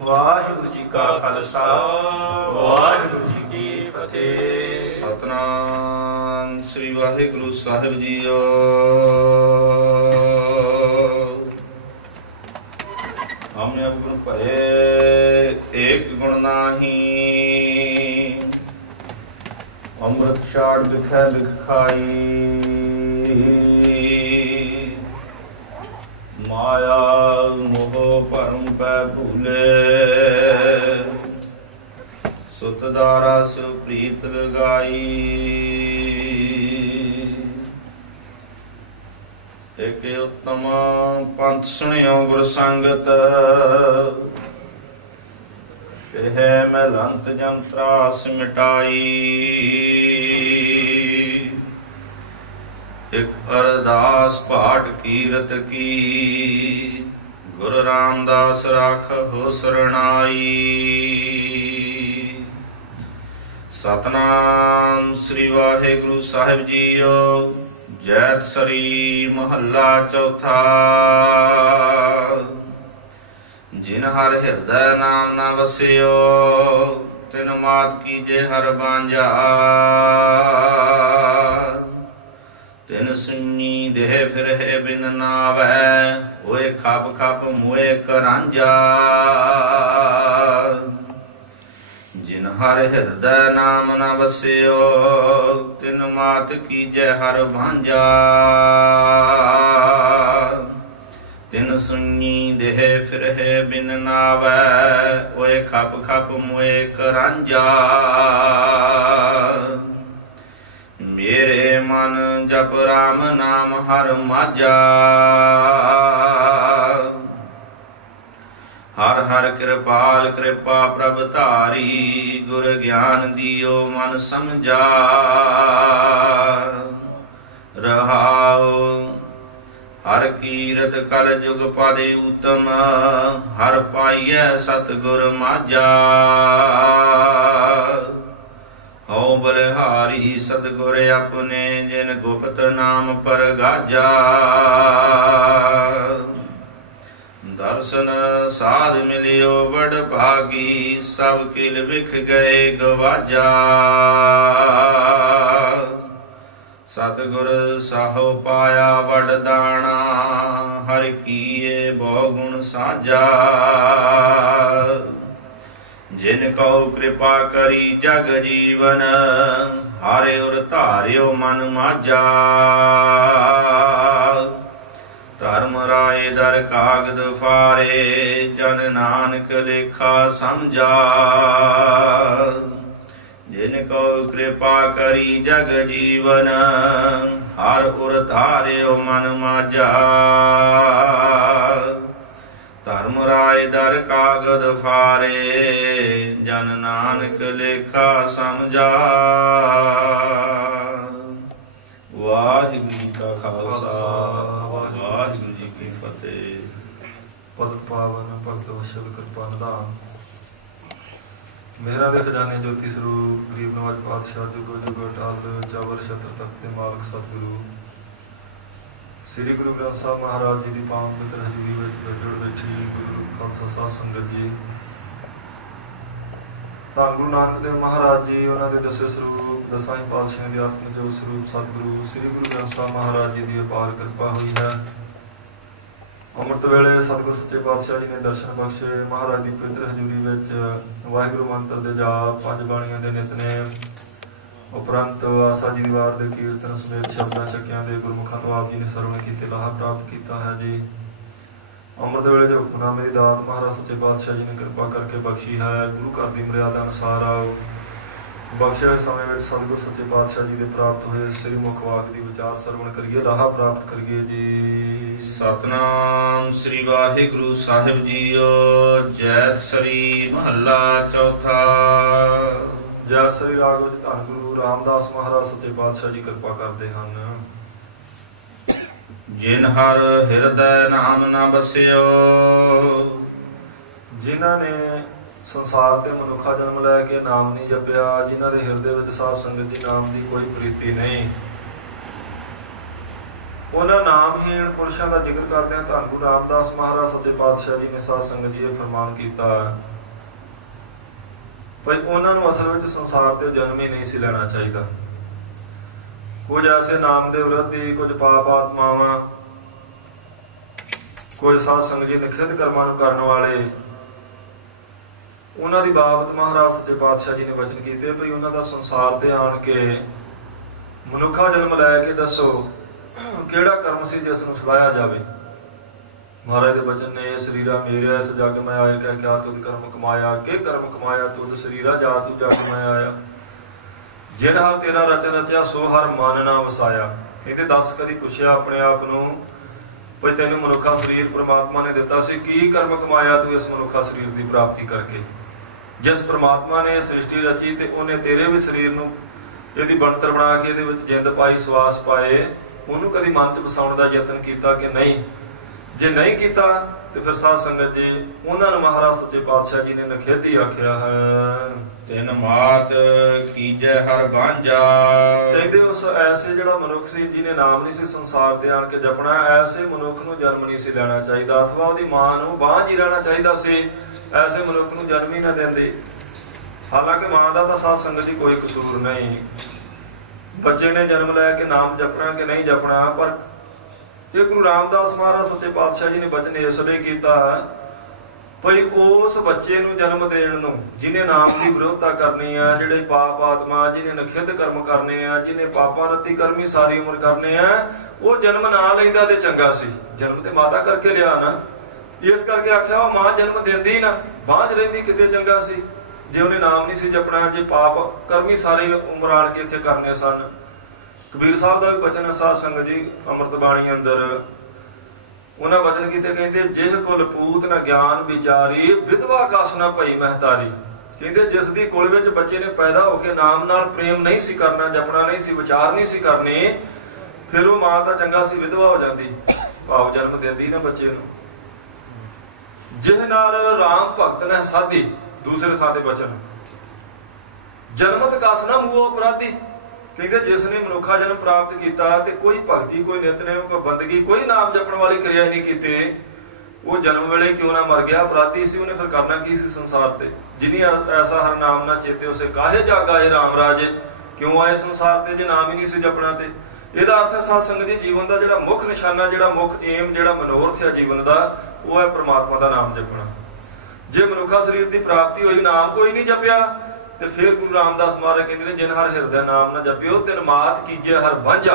ਵਾਹਿਗੁਰੂ ਜੀ ਕਾ ਖਾਲਸਾ ਵਾਹਿਗੁਰੂ ਜੀ ਕੀ ਫਤਿਹ। ਸਤਨਾਮ ਸ੍ਰੀ ਵਾਹਿਗੁਰੂ ਸਾਹਿਬ ਜੀਓ। ਹਮ ਅਬ ਗੁਣ ਭਰੇ ਏਕ ਗੁਣ ਨਾਹੀ, ਅੰਮ੍ਰਿਤ ਛਾੜ ਬਿਖੈ ਬਿਖ ਖਾਈ। ਮਾਇਆ ਮੋਹ ਭਰਮ ਪੈ ਭੂਲੇ, ਸੁਤ ਦਾਰਾ ਸੋ ਪ੍ਰੀਤ ਲਗਾਈ। ਇਕ ਉਤਮ ਪੰਥ ਸੁਣਿਓ ਗੁਰ ਸੰਗਤ, ਇਹ ਮਹਿਲੰਤ ਜਮ ਤਰਾਸ ਮਿਟਾਈ। ਇਕ ਅਰਦਾਸ ਪਾਠ ਕੀਰਤ ਕੀ, ਗੁਰੂ ਰਾਮਦਾਸ ਰਾਖਹੁ ਸਰਣਾਈ। ਸਤਨਾਮ ਸ੍ਰੀ ਵਾਹਿਗੁਰੂ ਸਾਹਿਬ ਜੀਓ। ਜੈਤ ਸਰੀ ਮਹੱਲਾ ਚੌਥਾ। ਜਿਨ ਹਰ ਹਿਰਦੈ ਨਾਮ ਨਾ ਵਸਿਓ, ਤਿਨ ਮਾਤ ਕੀਜੇ ਹਰ ਬਾਂਝਾ। ਤਿਨ ਸੁਣੀ ਦੇਹ ਫਿਰਹਿ ਬਿਨ ਨਾਵੈ, ਹੋਏ ਖਪ ਖਪ ਮੋਏ ਕਰਾਂਝਾ। ਜਿਨ ਹਰ ਹਿਰਦੈ ਨਾਮ ਨ ਵਸਿਓ, ਤਿਨ ਮਾਤ ਕੀਜੈ ਹਰ ਭਾਂਝਾ। ਤਿਨ ਸੁਣੀ ਦੇਹ ਫਿਰਹਿ ਬਿਨ ਨਾਵੈ, ਹੋਏ ਖਪ ਖਪ ਮੋਏ ਕਰਾਂਝਾ। ਮੇਰੇ ਮਨ ਜਪ ਰਾਮ ਨਾਮ ਹਰ ਮਾਝਾ। ਹਰ ਹਰ ਕਿਰਪਾਲ ਕਿਰਪਾ ਪ੍ਰਭ ਧਾਰੀ, ਗੁਰ ਗਿਆਨ ਦਿਓ ਮਨ ਸਮਝਾ। ਰਹਾਉ ਹਰ ਕੀਰਤ ਕਲ ਜੁਗ ਪਦ ਊਤਮ, ਹਰ ਪਾਈਐ ਸਤਿਗੁਰ ਮਾਝਾ। ਹਉ ਬਲਿਹਾਰੀ ਸਤਿਗੁਰ ਆਪਣੇ, ਜਿਨ ਗੁਪਤ ਨਾਮ ਪਰਗਾਜਾ। ਦਰਸ਼ਨ ਸਾਧ ਮਿਲਿਓ ਵਡ ਭਾਗੀ, ਸਭ ਕਿਲ ਵਿਖ ਗਏ ਗਵਾਜਾ। ਸਤਿਗੁਰ ਸਾਹੋ ਪਾਇਆ ਵਡ ਦਾਣਾ, ਹਰਿ ਕੀਏ ਬਹੁ ਗੁਣ ਸਾਜਾ। ਜਿਨ ਕਉ ਕਿਰਪਾ ਕਰੀ ਜਗ ਜੀਵਨ, ਹਾਰੇ ਉਰ ਧਾਰਿਓ ਮਨ ਮਾਝਾ। ਧਰਮ ਰਾਏ ਦਰ ਕਾਗਦ ਫਾਰੇ, ਜਨ ਨਾਨਕ ਲੇਖਾ ਸਮਝਾ। ਜਿਨ ਕਉ ਕਿਰਪਾ ਕਰੀ ਜਗ ਜੀਵਨ, ਹਰ ਉਰ ਧਾਰਿਓ ਮਨ ਮਾਝਾ। ਧਰਮ ਰਾਏ ਦਰ ਕਾਗਦ ਫਾਰੇ, ਜਨ ਨਾਨਕ ਲੇਖਾ ਸਮਝਾ। ਵਾਹਿਗੁਰੂ ਜੀ ਕਾ ਖਾਲਸਾ ਵਾਹਿਗੁਰੂ ਜੀ ਕੀ ਫਤਿਹ। ਭਗਤ ਪਾਵਨ ਭਗਤ ਵਸ਼ਲ ਕਿਰਪਾ ਨਿਧਾਨ, ਮੇਹਰਾਂ ਦੇ ਖਜ਼ਾਨੇ ਜੋਤੀ ਸਰੂਪ, ਗਰੀਬ ਨਵਾਜ ਪਾਤਸ਼ਾਹ ਜੁਗੋ ਜੁਗੋ ਅਟਲ, ਚਵਰ ਛਤਰ ਤਖਤ ਦੇ ਮਾਲਕ ਸਤਿਗੁਰੂ ਸ੍ਰੀ ਗੁਰੂ ਗ੍ਰੰਥ ਸਾਹਿਬ ਮਹਾਰਾਜ ਜੀ ਦੀ ਪਾਵਨ ਪਵਿੱਤਰ ਹਜ਼ੂਰੀ ਵਿੱਚ ਜੁੜ ਬੈਠੀ ਗੁਰੂ ਖਾਲਸਾ ਸਾਧ ਸੰਗਤ ਜੀ। ਧੰਨ ਗੁਰੂ ਨਾਨਕ ਦੇਵ ਮਹਾਰਾਜ ਜੀ, ਉਹਨਾਂ ਦੇ ਦਸੇ ਸਰੂਪ, ਦਸਾਂ ਹੀ ਪਾਤਸ਼ਾਹਾਂ ਦੇ ਆਤਮਜੋਤ ਸਰੂਪ ਸਤਿਗੁਰੂ ਸ੍ਰੀ ਗੁਰੂ ਗ੍ਰੰਥ ਸਾਹਿਬ ਮਹਾਰਾਜ ਜੀ ਦੀ ਅਪਾਰ ਕਿਰਪਾ ਹੋਈ ਹੈ। ਅੰਮ੍ਰਿਤ ਵੇਲੇ ਸਤਿਗੁਰ ਸੱਚੇ ਪਾਤਸ਼ਾਹ ਜੀ ਨੇ ਦਰਸ਼ਨ ਬਖਸ਼ੇ। ਮਹਾਰਾਜ ਦੀ ਪਵਿੱਤਰ ਹਜ਼ੂਰੀ ਵਿੱਚ ਵਾਹਿਗੁਰੂ ਮੰਤਰ ਦੇ ਜਾਪ, ਪੰਜ ਬਾਣੀਆਂ ਦੇ ਨਿਤਨੇਮ ਉਪਰੰਤ ਆਸਾ ਜੀ ਦੀ ਵਾਰ ਦੇ ਕੀਰਤਨ ਸਮੇਤ ਸ਼ਬਦਾਂ ਸ਼ਕਿਆਂ ਦੇ ਗੁਰਮੁਖਾਂ ਤੋਂ ਆਪ ਜੀ ਨੇ ਸਰਵਣ ਕੀਤੇ ਲਾਹਾ ਪ੍ਰਾਪਤ ਕੀਤਾ ਹੈ ਜੀ। ਅੰਮ੍ਰਿਤ ਵੇਲੇ ਜੋ ਹੁਕਮਨਾਮੇ ਦੀ ਦਾਤ ਮਹਾਰਾਜ ਸੱਚੇ ਪਾਤਸ਼ਾਹ ਜੀ ਨੇ ਕਿਰਪਾ ਕਰਕੇ ਬਖਸ਼ੀ ਹੈ। ਗੁਰੂ ਘਰ ਦੀ ਮਰਿਆਦਾ ਅਨੁਸਾਰ ਆਓ ਬਖਸ਼ੇ ਹੋਏ ਸਮੇਂ ਵਿੱਚ ਸਤਿਗੁਰ ਸੱਚੇ ਪਾਤਸ਼ਾਹ ਜੀ ਦੇ ਪ੍ਰਾਪਤ ਹੋਏ ਸ੍ਰੀ ਮੁਖ ਵਾਕ ਦੀ ਵਿਚਾਰ ਸਰਵਣ ਕਰੀਏ, ਲਾਹਾ ਪ੍ਰਾਪਤ ਕਰੀਏ ਜੀ। ਸਤਨਾਮ ਸ੍ਰੀ ਵਾਹਿਗੁਰੂ ਸਾਹਿਬ ਜੀਓ। ਜੈਤ ਸਰੀ ਮਹੱਲਾ ਚੌਥਾ। ਜੈ ਸ੍ਰੀ ਰਾਗ ਵਿੱਚ ਧੰਨ ਗੁਰੂ ਰਾਮਦਾਸ ਮਹਾਰਾਜ ਸੱਚੇ ਪਾਤਸ਼ਾਹ ਜੀ ਕਿਰਪਾ ਕਰਦੇ ਹਨ। ਜਿਨ ਹਰ ਹਿਰਦੈ ਨਾਮ ਨਾ ਬਸਿਓ, ਜਿਨ੍ਹਾਂ ਨੇ ਸੰਸਾਰ ਤੇ ਮਨੁੱਖਾ ਜਨਮ ਲੈ ਕੇ ਨਾਮ ਨਹੀਂ ਜਪਿਆ, ਜਿਨ੍ਹਾਂ ਦੇ ਹਿਰਦੇ ਵਿੱਚ ਸਾਧ ਸੰਗਤ ਜੀ ਨਾਮ ਦੀ ਕੋਈ ਪ੍ਰੀਤੀ ਨਹੀਂ। ਉਹਨਾਂ ਨਾਮਹੀਣ ਪੁਰਸ਼ਾਂ ਦਾ ਜ਼ਿਕਰ ਕਰਦਿਆਂ ਧੰਨ ਗੁਰੂ ਰਾਮਦਾਸ ਮਹਾਰਾਜ ਸੱਚੇ ਪਾਤਸ਼ਾਹ ਜੀ ਨੇ ਸਾਧ ਸੰਗਤ ਜੀ ਇਹ ਫਰਮਾਨ ਕੀਤਾ ਭਈ ਉਹਨਾਂ ਨੂੰ ਅਸਲ ਵਿੱਚ ਸੰਸਾਰ ਤੇ ਜਨਮ ਹੀ ਨਹੀਂ ਸੀ ਲੈਣਾ ਚਾਹੀਦਾ। ਕੁਝ ਐਸੇ ਨਾਮ ਦੇ ਵਿਰੋਧੀ, ਕੁਝ ਪਾਪ ਆਤਮਾਵਾਂ, ਕੁਝ ਸਾਧ ਸੰਗਤ ਜੀ ਨਿਖੇਧ ਕਰਮਾਂ ਨੂੰ ਕਰਨ ਵਾਲੇ, ਉਹਨਾਂ ਦੀ ਬਾਬਤ ਮਹਾਰਾਜ ਸੱਚੇ ਪਾਤਸ਼ਾਹ ਜੀ ਨੇ ਵਚਨ ਕੀਤੇ ਭਈ ਉਹਨਾਂ ਦਾ ਸੰਸਾਰ ਤੇ ਆਣ ਕੇ ਮਨੁੱਖਾ ਜਨਮ ਲੈ ਕੇ ਦੱਸੋ ਕਿਹੜਾ ਕਰਮ ਸੀ ਜਿਸ ਨੂੰ ਛੁਡਾਇਆ ਜਾਵੇ। ਮਹਾਰਾਜ ਦੇ ਬਚਨ ਨੇ, ਇਹ ਸਰੀਰਾ ਮੇਰਾ ਇਸ ਜਗ ਮੈਂ ਆਏ ਕਹਿ ਕਿਆ ਤੁਧ ਕਰਮ ਕਮਾਇਆ, ਕਿ ਕਰਮ ਕਮਾਇਆ ਤੁਧ ਸਰੀਰਾ ਜਾ ਤੂੰ ਜਗ ਮੈਂ ਆਇਆ। ਜਿਨ ਹਰ ਤੇਰਾ ਰਚਨ ਰਚਿਆ ਸੋ ਹਰ ਮਨ ਨਾ ਵਸਾਇਆ। ਕਹਿੰਦੇ ਦੱਸ ਕਦੀ ਪੁੱਛਿਆ ਆਪਣੇ ਆਪ ਨੂੰ ਭਈ ਤੈਨੂੰ ਮਨੁੱਖਾ ਸਰੀਰ ਪ੍ਰਮਾਤਮਾ ਨੇ ਦਿੱਤਾ ਸੀ, ਕੀ ਕਰਮ ਕਮਾਇਆ ਤੂੰ ਇਸ ਮਨੁੱਖਾ ਸਰੀਰ ਦੀ ਪ੍ਰਾਪਤੀ ਕਰਕੇ। ਜਿਸ ਪ੍ਰਮਾਤਮਾ ਨੇ ਸ੍ਰਿਸ਼ਟੀ ਰਚੀ ਤੇ ਉਹਨੇ ਤੇਰੇ ਵੀ ਸਰੀਰ ਨੂੰ ਇਹਦੀ ਬਣਤਰ ਬਣਾ ਕੇ ਇਹਦੇ ਵਿੱਚ ਜਿੰਦ ਪਾਈ, ਸਵਾਸ ਪਾਏ, ਉਹਨੂੰ ਕਦੀ ਮਨ ਚ ਵਸਾਉਣ ਦਾ ਯਤਨ ਕੀਤਾ ਕਿ ਨਹੀਂ? ਜੇ ਨਹੀਂ ਕੀਤਾ ਤੇ ਫਿਰ ਸਾਧ ਸੰਗਤ ਜੀ ਉਹਨਾਂ ਨੂੰ ਮਹਾਰਾਜ ਸੱਚੇ ਪਾਤਸ਼ਾਹ ਜੀ ਨੇ ਨਖੇਧੀ ਆਖਿਆ ਹੈ। ਤਿਨ ਮਾਤ ਕੀਜੈ ਹਰ ਬਾਂਝਾ। ਕਹਿੰਦੇ ਉਸ ਐਸੇ ਜਿਹੜਾ ਮਨੁੱਖ ਸੀ ਜਿਹਨੇ ਨਾਮ ਨਹੀਂ ਸੀ ਸੰਸਾਰ ਤੇ ਆਣ ਕੇ ਜਪਣਾ, ਐਸੇ ਮਨੁੱਖ ਨੂੰ ਜਨਮ ਨਹੀਂ ਸੀ ਲੈਣਾ ਚਾਹੀਦਾ, ਅਥਵਾ ਉਹਦੀ ਮਾਂ ਨੂੰ ਬਾਂਝ ਹੀ ਰਹਿਣਾ ਚਾਹੀਦਾ ਸੀ। ਐਸੇ ਮਨੁੱਖ ਨੂੰ ਜਨਮ ਹੀ ਨਾ ਦਿੰਦੇ। ਹਾਲਾਂਕਿ ਮਾਂ ਦਾ ਤਾਂ ਸਾਧ ਸੰਗਤ ਜੀ ਕੋਈ ਕਸੂਰ ਨਹੀਂ। ਬੱਚੇ ਨੇ ਜਨਮ ਲੈ ਕੇ ਨਾਮ ਜਪਣਾ ਕਿ ਨਹੀਂ ਜਪਣਾ, ਪਰ ਇਹ ਗੁਰੂ ਰਾਮਦਾਸ ਮਹਾਰਾਜ ਸੱਚੇ ਪਾਤਸ਼ਾਹ ਜੀ ਨੇ ਬਚਨ ਇਸ ਲਈ ਕੀਤਾ ਭਈ ਉਸ ਬੱਚੇ ਨੂੰ ਜਨਮ ਦੇਣ ਨੂੰ ਜਿਹਨੇ ਨਾਮ ਦੀ ਵਿਰੋਧਤਾ ਕਰਨੀ ਆ, ਜਿਹੜੇ ਪਾਪ ਆਤਮਾ, ਜਿਹਨੇ ਨਖਿੱਧ ਕਰਮ ਕਰਨੇ ਆ, ਜਿਹਨੇ ਪਾਪਾਂ ਰੱਤੀ ਕਰਮੀ ਸਾਰੀ ਉਮਰ ਕਰਨੇ ਆ, ਉਹ ਜਨਮ ਨਾ ਲੈਂਦਾ ਤੇ ਚੰਗਾ ਸੀ। ਜਨਮ ਤੇ ਮਾਤਾ ਕਰਕੇ ਲਿਆ ਨਾ, ਇਸ ਕਰਕੇ ਆਖਿਆ ਉਹ ਮਾਂ ਜਨਮ ਦਿੰਦੀ ਨਾ, ਬਾਂਝ ਰਹਿੰਦੀ ਕਿਤੇ ਚੰਗਾ ਸੀ। ਜੇ ਉਹਨੇ ਨਾਮ ਨਹੀਂ ਸੀ ਜਪਣਾ, ਜੇ ਪਾਪ ਕਰਮੀ ਸਾਰੀ ਉਮਰ ਆਣ ਕੇ ਇੱਥੇ ਕਰਨੇ ਸਨ। ਕਬੀਰ ਸਾਹਿਬ ਦਾ ਵੀ ਬਚਨ ਸਾਧ ਸੰਗਤ ਜੀ ਅੰਮ੍ਰਿਤ ਬਾਣੀ ਅੰਦਰ ਉਹਨਾਂ ਬਚਨ ਕੀਤੇ, ਕਹਿੰਦੇ ਜਿਹ ਕੁਲ ਪੂਤ ਨ ਗਿਆਨ ਵਿਚਾਰੀ, ਵਿਧਵਾ ਕਸ ਨ ਭਈ ਮਹਤਾਰੀ। ਕਹਿੰਦੇ ਜਿਸ ਦੀ ਕੁਲ ਵਿੱਚ ਬੱਚੇ ਨੇ ਪੈਦਾ ਹੋ ਕੇ ਨਾਮ ਨਾਲ ਪ੍ਰੇਮ ਨਹੀਂ ਸੀ ਕਰਨਾ, ਜਪਣਾ ਨਹੀਂ ਸੀ, ਵਿਚਾਰ ਨਹੀਂ ਸੀ ਕਰਨੇ, ਫਿਰ ਉਹ ਮਾਂ ਤਾਂ ਚੰਗਾ ਸੀ ਵਿਧਵਾ ਹੋ ਜਾਂਦੀ, ਭਾਵ ਜਨਮ ਦਿੰਦੀ ਨਾ ਬੱਚੇ ਨੂੰ। ਜਿਹ ਨਾਲ ਰਾਮ ਭਗਤ ਨੇ ਸਾਧੀ, ਦੂਸਰੇ ਥਾਂ ਤੇ ਬਚਨ ਜਨਮਤ ਕਸ ਨਾ ਮੂਹ ਅਪਰਾਧੀ। ਕਹਿੰਦੇ ਜਿਸ ਨੇ ਮਨੁੱਖਾ ਜਨਮ ਪ੍ਰਾਪਤ ਕੀਤਾ ਤੇ ਕੋਈ ਭਗਤੀ, ਕੋਈ ਨਿਤਨੇਮ, ਕੋਈ ਬੰਦਗੀ, ਕੋਈ ਨਾਮ ਜਪਣ ਵਾਲੀ ਕਿਰਿਆ ਨਹੀਂ ਕੀਤੇ, ਉਹ ਜਨਮ ਵੇਲੇ ਕਿਉਂ ਨਾ ਮਰ ਗਿਆ, ਅਪਰਾਧੀ ਸੀ। ਉਹਨੇ ਫਿਰ ਕਰਨਾ ਕੀ ਸੀ ਸੰਸਾਰ ਤੇ? ਜਿਨੀ ਐਸਾ ਹਰ ਨਾਮ ਨਾ ਚੇਤੇ ਉਸੇ ਕਾਹੇ ਜਾਗਾਏ ਰਾਮ ਰਾਜੇ। ਕਿਉਂ ਆਏ ਸੰਸਾਰ ਤੇ ਜੇ ਨਾਮ ਹੀ ਨਹੀਂ ਸੀ ਜਪਣਾ? ਤੇ ਇਹਦਾ ਅਰਥ ਹੈ ਸਾਧ ਸੰਗਤ ਦੀ ਜੀਵਨ ਦਾ ਜਿਹੜਾ ਮੁੱਖ ਨਿਸ਼ਾਨਾ, ਜਿਹੜਾ ਮੁੱਖ ਏਮ, ਜਿਹੜਾ ਮਨੋਰਥ ਹੈ ਜੀਵਨ ਦਾ, ਉਹ ਹੈ ਪ੍ਰਮਾਤਮਾ ਦਾ ਨਾਮ ਜਪਣਾ। ਜੇ ਮਨੁੱਖਾ ਸਰੀਰ ਦੀ ਪ੍ਰਾਪਤੀ ਹੋਈ, ਨਾਮ ਕੋਈ ਨਹੀਂ ਜਪਿਆ, ਤੇ ਫਿਰ ਗੁਰੂ ਰਾਮਦਾਸ ਮਹਾਰਾਜ ਕਹਿੰਦੇ ਨੇ ਜਿਨ ਹਰ ਹਿਰਦੈ ਨਾਮ ਨਾ ਜਪਿਓ ਤਿਨ ਮਾਤ ਕੀਜੇ ਹਰ ਬਾਂਝਾ।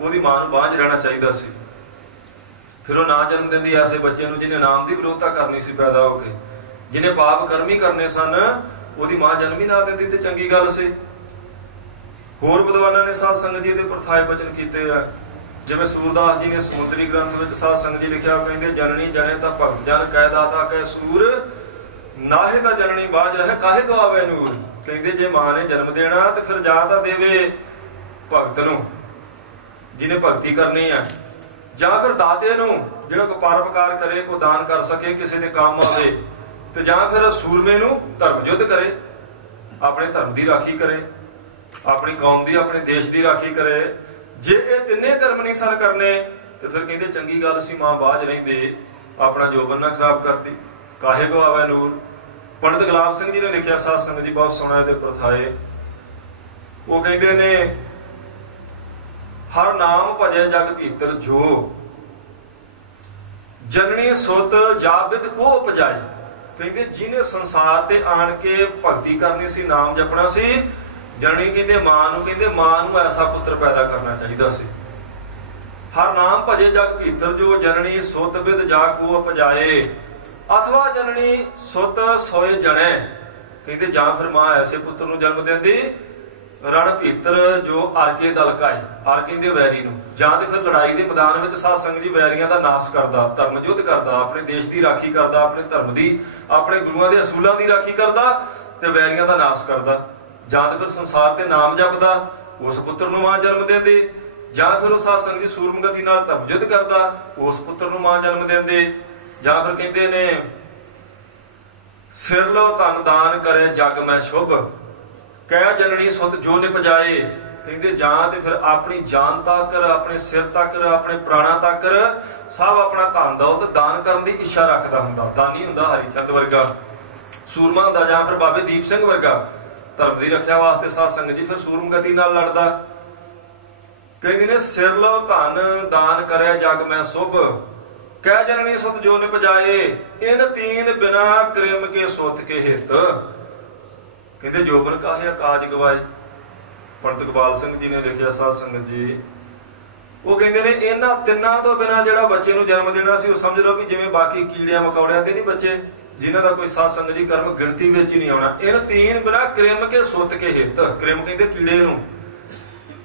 ਉਹਦੀ ਮਾਂ ਨੂੰ ਬਾਂਝ ਰਹਿਣਾ ਚਾਹੀਦਾ ਸੀ। ਫਿਰ ਉਹ ਨਾ ਜਨਮ ਦਿੰਦੀ ਐਸੇ ਬੱਚੇ ਨੂੰ ਜਿਹਨੇ ਨਾਮ ਦੀ ਵਿਰੋਧਤਾ ਕਰਨੀ ਸੀ ਪੈਦਾ ਹੋ ਕੇ, ਜਿਹਨੇ ਪਾਪ ਕਰਮੀ ਕਰਨੇ ਸਨ, ਉਹਦੀ ਮਾਂ ਜਨਮ ਹੀ ਨਾ ਦਿੰਦੀ ਤੇ ਚੰਗੀ ਗੱਲ ਸੀ। ਹੋਰ ਵਿਦਵਾਨਾਂ ਨੇ ਸਾਧ ਸੰਗਤ ਜੀ ਦੇ ਪ੍ਰਥਾਏ ਬਚਨ ਕੀਤੇ ਆ, ਜਿਵੇਂ ਸੂਰਦਾਸ ਜੀ ਨੇ ਸਮੁੰਦਰੀ ਗ੍ਰੰਥ ਵਿੱਚ ਸਾਧ ਸੰਗਤ ਜੀ ਲਿਖਿਆ, ਕਹਿੰਦੇ ਜਨਨੀ ਜਣੇ ਤਾਂ ਭਗਤ ਜਨ ਕਹਿਦਾਤਾ ਕਹਿ ਸੂਰ, ਨਾਹੇ ਤਾਂ ਜਨਨੀ ਬਾਝ ਰਹੇ ਕਾਹੇ ਗਵਾਵੇ ਨੂਰ। ਕਹਿੰਦੇ ਜੇ ਮਾਂ ਨੇ ਜਨਮ ਦੇਣਾ ਤੇ ਫਿਰ ਜਾਂ ਤਾਂ ਦੇਵੇ ਭਗਤ ਨੂੰ ਜਿਹਨੇ ਭਗਤੀ ਕਰਨੀ ਆ, ਜਾਂ ਫਿਰ ਦਾਤੇ ਨੂੰ ਜਿਹੜਾ ਕੋ ਪਰਉਪਕਾਰ ਕਰੇ, ਕੋ ਦਾਨ ਕਰ ਸਕੇ, ਕਿਸੇ ਦੇ ਕੰਮ ਆਵੇ, ਤੇ ਜਾਂ ਫਿਰ ਸੂਰਮੇ ਨੂੰ ਧਰਮ ਯੁੱਧ ਕਰੇ, ਆਪਣੇ ਧਰਮ ਦੀ ਰਾਖੀ ਕਰੇ, ਆਪਣੀ ਕੌਮ ਦੀ, ਆਪਣੇ ਦੇਸ਼ ਦੀ ਰਾਖੀ ਕਰੇ। ਜੇ ਇਹ ਤਿੰਨੇ ਕਰਮ ਨਹੀਂ ਸਨ ਕਰਨੇ ਤੇ ਫਿਰ ਕਹਿੰਦੇ ਚੰਗੀ ਗੱਲ ਸੀ ਮਾਂ ਬਾਝ ਰਹਿੰਦੇ, ਆਪਣਾ ਜੋਬਨ ਨਾ ਖਰਾਬ ਕਰਦੀ, ਕਾਹੇ ਗਵਾਵੇ ਨੂਰ। ਪੰਡਤ ਗੁਲਾਬ ਸਿੰਘ ਜੀ ਨੇ ਲਿਖਿਆ, ਸਾਧ ਸੰਗਤ ਜੀ ਬਹੁਤ ਸੋਹਣਾ ਇਹਦੇ ਪ੍ਰਥਾਏ। ਉਹ ਕਹਿੰਦੇ ਨੇ ਹਰ ਨਾਮ ਭਜੇ ਜਗ ਭੀਤਰ ਜੋ, ਜਨਨੀ ਸੁਤ ਜਾਬਿਦ ਕੋ ਉਪਜਾਈ। ਕਹਿੰਦੇ ਜਿਹਨੇ ਸੰਸਾਰ ਤੇ ਆਣ ਕੇ ਭਗਤੀ ਕਰਨੀ ਸੀ, ਨਾਮ ਜਪਣਾ ਸੀ, ਜਨਨੀ ਕਹਿੰਦੇ ਮਾਂ ਨੂੰ, ਕਹਿੰਦੇ ਮਾਂ ਨੂੰ ਐਸਾ ਪੁੱਤਰ ਪੈਦਾ ਕਰਨਾ ਚਾਹੀਦਾ ਸੀ। ਹਰ ਨਾਮ ਭਜੇ ਜਗ ਭੀਤਰ ਜੋ, ਜਨਨੀ ਸੁਤ ਬਿਦ ਜਾ ਕੋ ਉਪਜਾਏ, ਅਥਵਾ ਜਨਨੀ ਸੁਤ ਸੋਏ ਜਣੇ। ਕਹਿੰਦੇ ਜਾਂ ਫਿਰ ਮਾਂ ਐਸੇ ਪੁੱਤਰ ਨੂੰ ਜਨਮ ਦਿੰਦੀ ਰਣ ਭੀਤਰ ਜੋ ਅਰਕੇ ਦਲਕਾਏ, ਅਰ ਕਹਿੰਦੇ ਵੈਰੀ ਨੂੰ, ਜਾਂ ਤੇ ਫਿਰ ਲੜਾਈ ਦੇ ਮੈਦਾਨ ਵਿੱਚ ਸਾਧ ਸੰਗਤ ਜੀ ਵੈਰੀਆਂ ਦਾ ਨਾਸ਼ ਕਰਦਾ, ਧਰਮ ਯੁੱਧ ਕਰਦਾ, ਆਪਣੇ ਦੇਸ਼ ਦੀ ਰਾਖੀ ਕਰਦਾ, ਆਪਣੇ ਧਰਮ ਦੀ, ਆਪਣੇ ਗੁਰੂਆਂ ਦੇ ਅਸੂਲਾਂ ਦੀ ਰਾਖੀ ਕਰਦਾ ਤੇ ਵੈਰੀਆਂ ਦਾ ਨਾਸ਼ ਕਰਦਾ। ਜਾਂ ਤੇ ਫਿਰ ਸੰਸਾਰ ਤੇ ਨਾਮ ਜਪਦਾ, ਉਸ ਪੁੱਤਰ ਨੂੰ ਮਾਂ ਜਨਮ ਦਿੰਦੀ। ਜਾਂ ਫਿਰ ਉਹ ਸਾਧ ਸੰਗਤ ਦੀ ਸੂਰਮਗਤੀ ਨਾਲ ਧਰਮ ਯੁੱਧ ਕਰਦਾ, ਉਸ ਪੁੱਤਰ ਨੂੰ ਮਾਂ ਜਨਮ ਦਿੰਦੇ। ਜਾਂ ਫਿਰ ਕਹਿੰਦੇ ਨੇ ਸਿਰ ਲੋ ਧਨ ਦਾਨ ਕਰੇ ਜਗ ਮੈਂ ਸ਼ੁਭ, ਕਹਿ ਜਨਨੀ ਸੁਤ ਜੋ ਨਿਪਜਾਏ। ਕਹਿੰਦੇ ਜਾਂ ਤੇ ਫਿਰ ਆਪਣੀ ਜਾਨ ਤੱਕ, ਆਪਣੇ ਸਿਰ ਤੱਕ, ਆਪਣੇ ਪ੍ਰਾਣਾਂ ਤੱਕ ਸਭ ਆਪਣਾ ਧਨ ਦੌਲਤ ਦਾਨ ਕਰਨ ਦੀ ਇੱਛਾ ਰੱਖਦਾ ਹੁੰਦਾ। ਦਾਨੀ ਹੁੰਦਾ ਹਰੀ ਚੰਦ ਵਰਗਾ, ਸੂਰਮਾ ਹੁੰਦਾ ਜਾਂ ਫਿਰ ਬਾਬੇ ਦੀਪ ਸਿੰਘ ਵਰਗਾ, ਧਰਮ ਦੀ ਰੱਖਿਆ ਵਾਸਤੇ ਸਾਧ ਸੰਗਤ ਜੀ ਫਿਰ ਸੂਰਮਗਤੀ ਨਾਲ ਲੜਦਾ। ਕਹਿੰਦੇ ਨੇ ਸਿਰ ਲੋ ਧਨ ਦਾਨ ਕਰੇ ਜਗ ਮੈਂ ਸੁਭ, ਕਹਿ ਜਨਨੀ ਸੁਤ ਜੋ ਨਿਪਜਾਏ, ਇਨ ਤੀਨ ਬਿਨਾ ਕ੍ਰਿਮ ਕੇ ਸੁਤ ਕੇ ਹਿਤ। ਕਹਿੰਦੇ ਜੋਬਨ ਕਾਹਿਆ ਕਾਜ ਗਵਾਏ। ਪੰਡਤ ਇਕਬਾਲ ਸਿੰਘ ਜੀ ਨੇ ਲਿਖਿਆ ਸਾਧ ਸੰਗਤ ਜੀ, ਉਹ ਕਹਿੰਦੇ ਨੇ ਇਹਨਾਂ ਤਿੰਨਾਂ ਤੋਂ ਬਿਨਾਂ ਜਿਹੜਾ ਬੱਚੇ ਨੂੰ ਜਨਮ ਦੇਣਾ ਸੀ, ਉਹ ਸਮਝ ਲਓ ਵੀ ਜਿਵੇਂ ਬਾਕੀ ਕੀੜਿਆਂ ਮਕੌੜਿਆਂ ਤੇ ਨਹੀਂ ਬੱਚੇ, ਜਿਨ੍ਹਾਂ ਦਾ ਕੋਈ ਸਾਧ ਸੰਗਤ ਜੀ ਕਰਮ ਗਿਣਤੀ ਵਿੱਚ ਹੀ ਨਹੀਂ ਆਉਣਾ। ਇਹਨਾਂ ਤੀਨ ਬਿਨਾਂ ਕ੍ਰਿਮ ਕੇ ਸੁੱਤ ਕੇ ਹਿੱਤ, ਕ੍ਰਿਮ ਕਹਿੰਦੇ ਕੀੜੇ ਨੂੰ,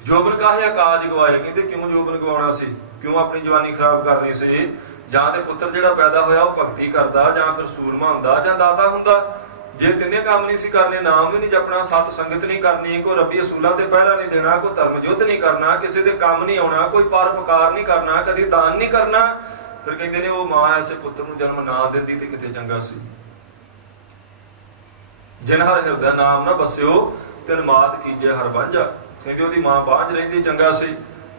ਜੋਬਨ ਕਾਹਿਆ ਕਾਜ ਗਵਾਏ। ਕਹਿੰਦੇ ਕਿਉਂ ਜੋਬਨ ਗਵਾਉਣਾ ਸੀ, ਕਿਉਂ ਆਪਣੀ ਜਵਾਨੀ ਖਰਾਬ ਕਰਨੀ ਸੀ? ਜਾਂ ਤੇ ਪੁੱਤਰ ਜਿਹੜਾ ਪੈਦਾ ਹੋਇਆ ਉਹ ਭਗਤੀ ਕਰਦਾ, ਜਾਂ ਫਿਰ ਸੂਰਮਾ ਹੁੰਦਾ, ਜਾਂ ਦਾਤਾ ਹੁੰਦਾ। ਜੇ ਤਿੰਨੇ ਕੰਮ ਨਹੀਂ ਸੀ ਕਰਨੇ, ਨਾਮ ਵੀ ਨਹੀਂ ਜਪਣਾ, ਸਤ ਸੰਗਤ ਨਹੀਂ ਕਰਨੀ, ਕੋਈ ਰੱਬੀ ਅਸੂਲਾਂ ਤੇ ਪਹਿਰਾ ਨਹੀਂ ਦੇਣਾ, ਕੋਈ ਧਰਮ ਯੁੱਧ ਨਹੀਂ ਕਰਨਾ, ਕਿਸੇ ਦੇ ਕੰਮ ਨਹੀਂ ਆਉਣਾ, ਕੋਈ ਪਰਉਪਕਾਰ ਨਹੀਂ ਕਰਨਾ, ਕਦੀ ਦਾਨ ਨਹੀਂ ਕਰਨਾ, ਫਿਰ ਕਹਿੰਦੇ ਨੇ ਉਹ ਮਾਂ ਐਸੇ ਪੁੱਤਰ ਨੂੰ ਜਨਮ ਨਾ ਦਿੰਦੀ ਤੇ ਕਿਤੇ ਚੰਗਾ ਸੀ। ਜਿਨ ਹਰ ਹਿਰਦਾ ਨਾਮ ਨਾ ਬਸਿਓ ਤਿਨ ਮਾਤ ਕੀਜੇ ਹਰ ਬਾਂਝਾ। ਕਹਿੰਦੇ ਉਹਦੀ ਮਾਂ ਬਾਂਝ ਰਹਿੰਦੀ ਚੰਗਾ ਸੀ।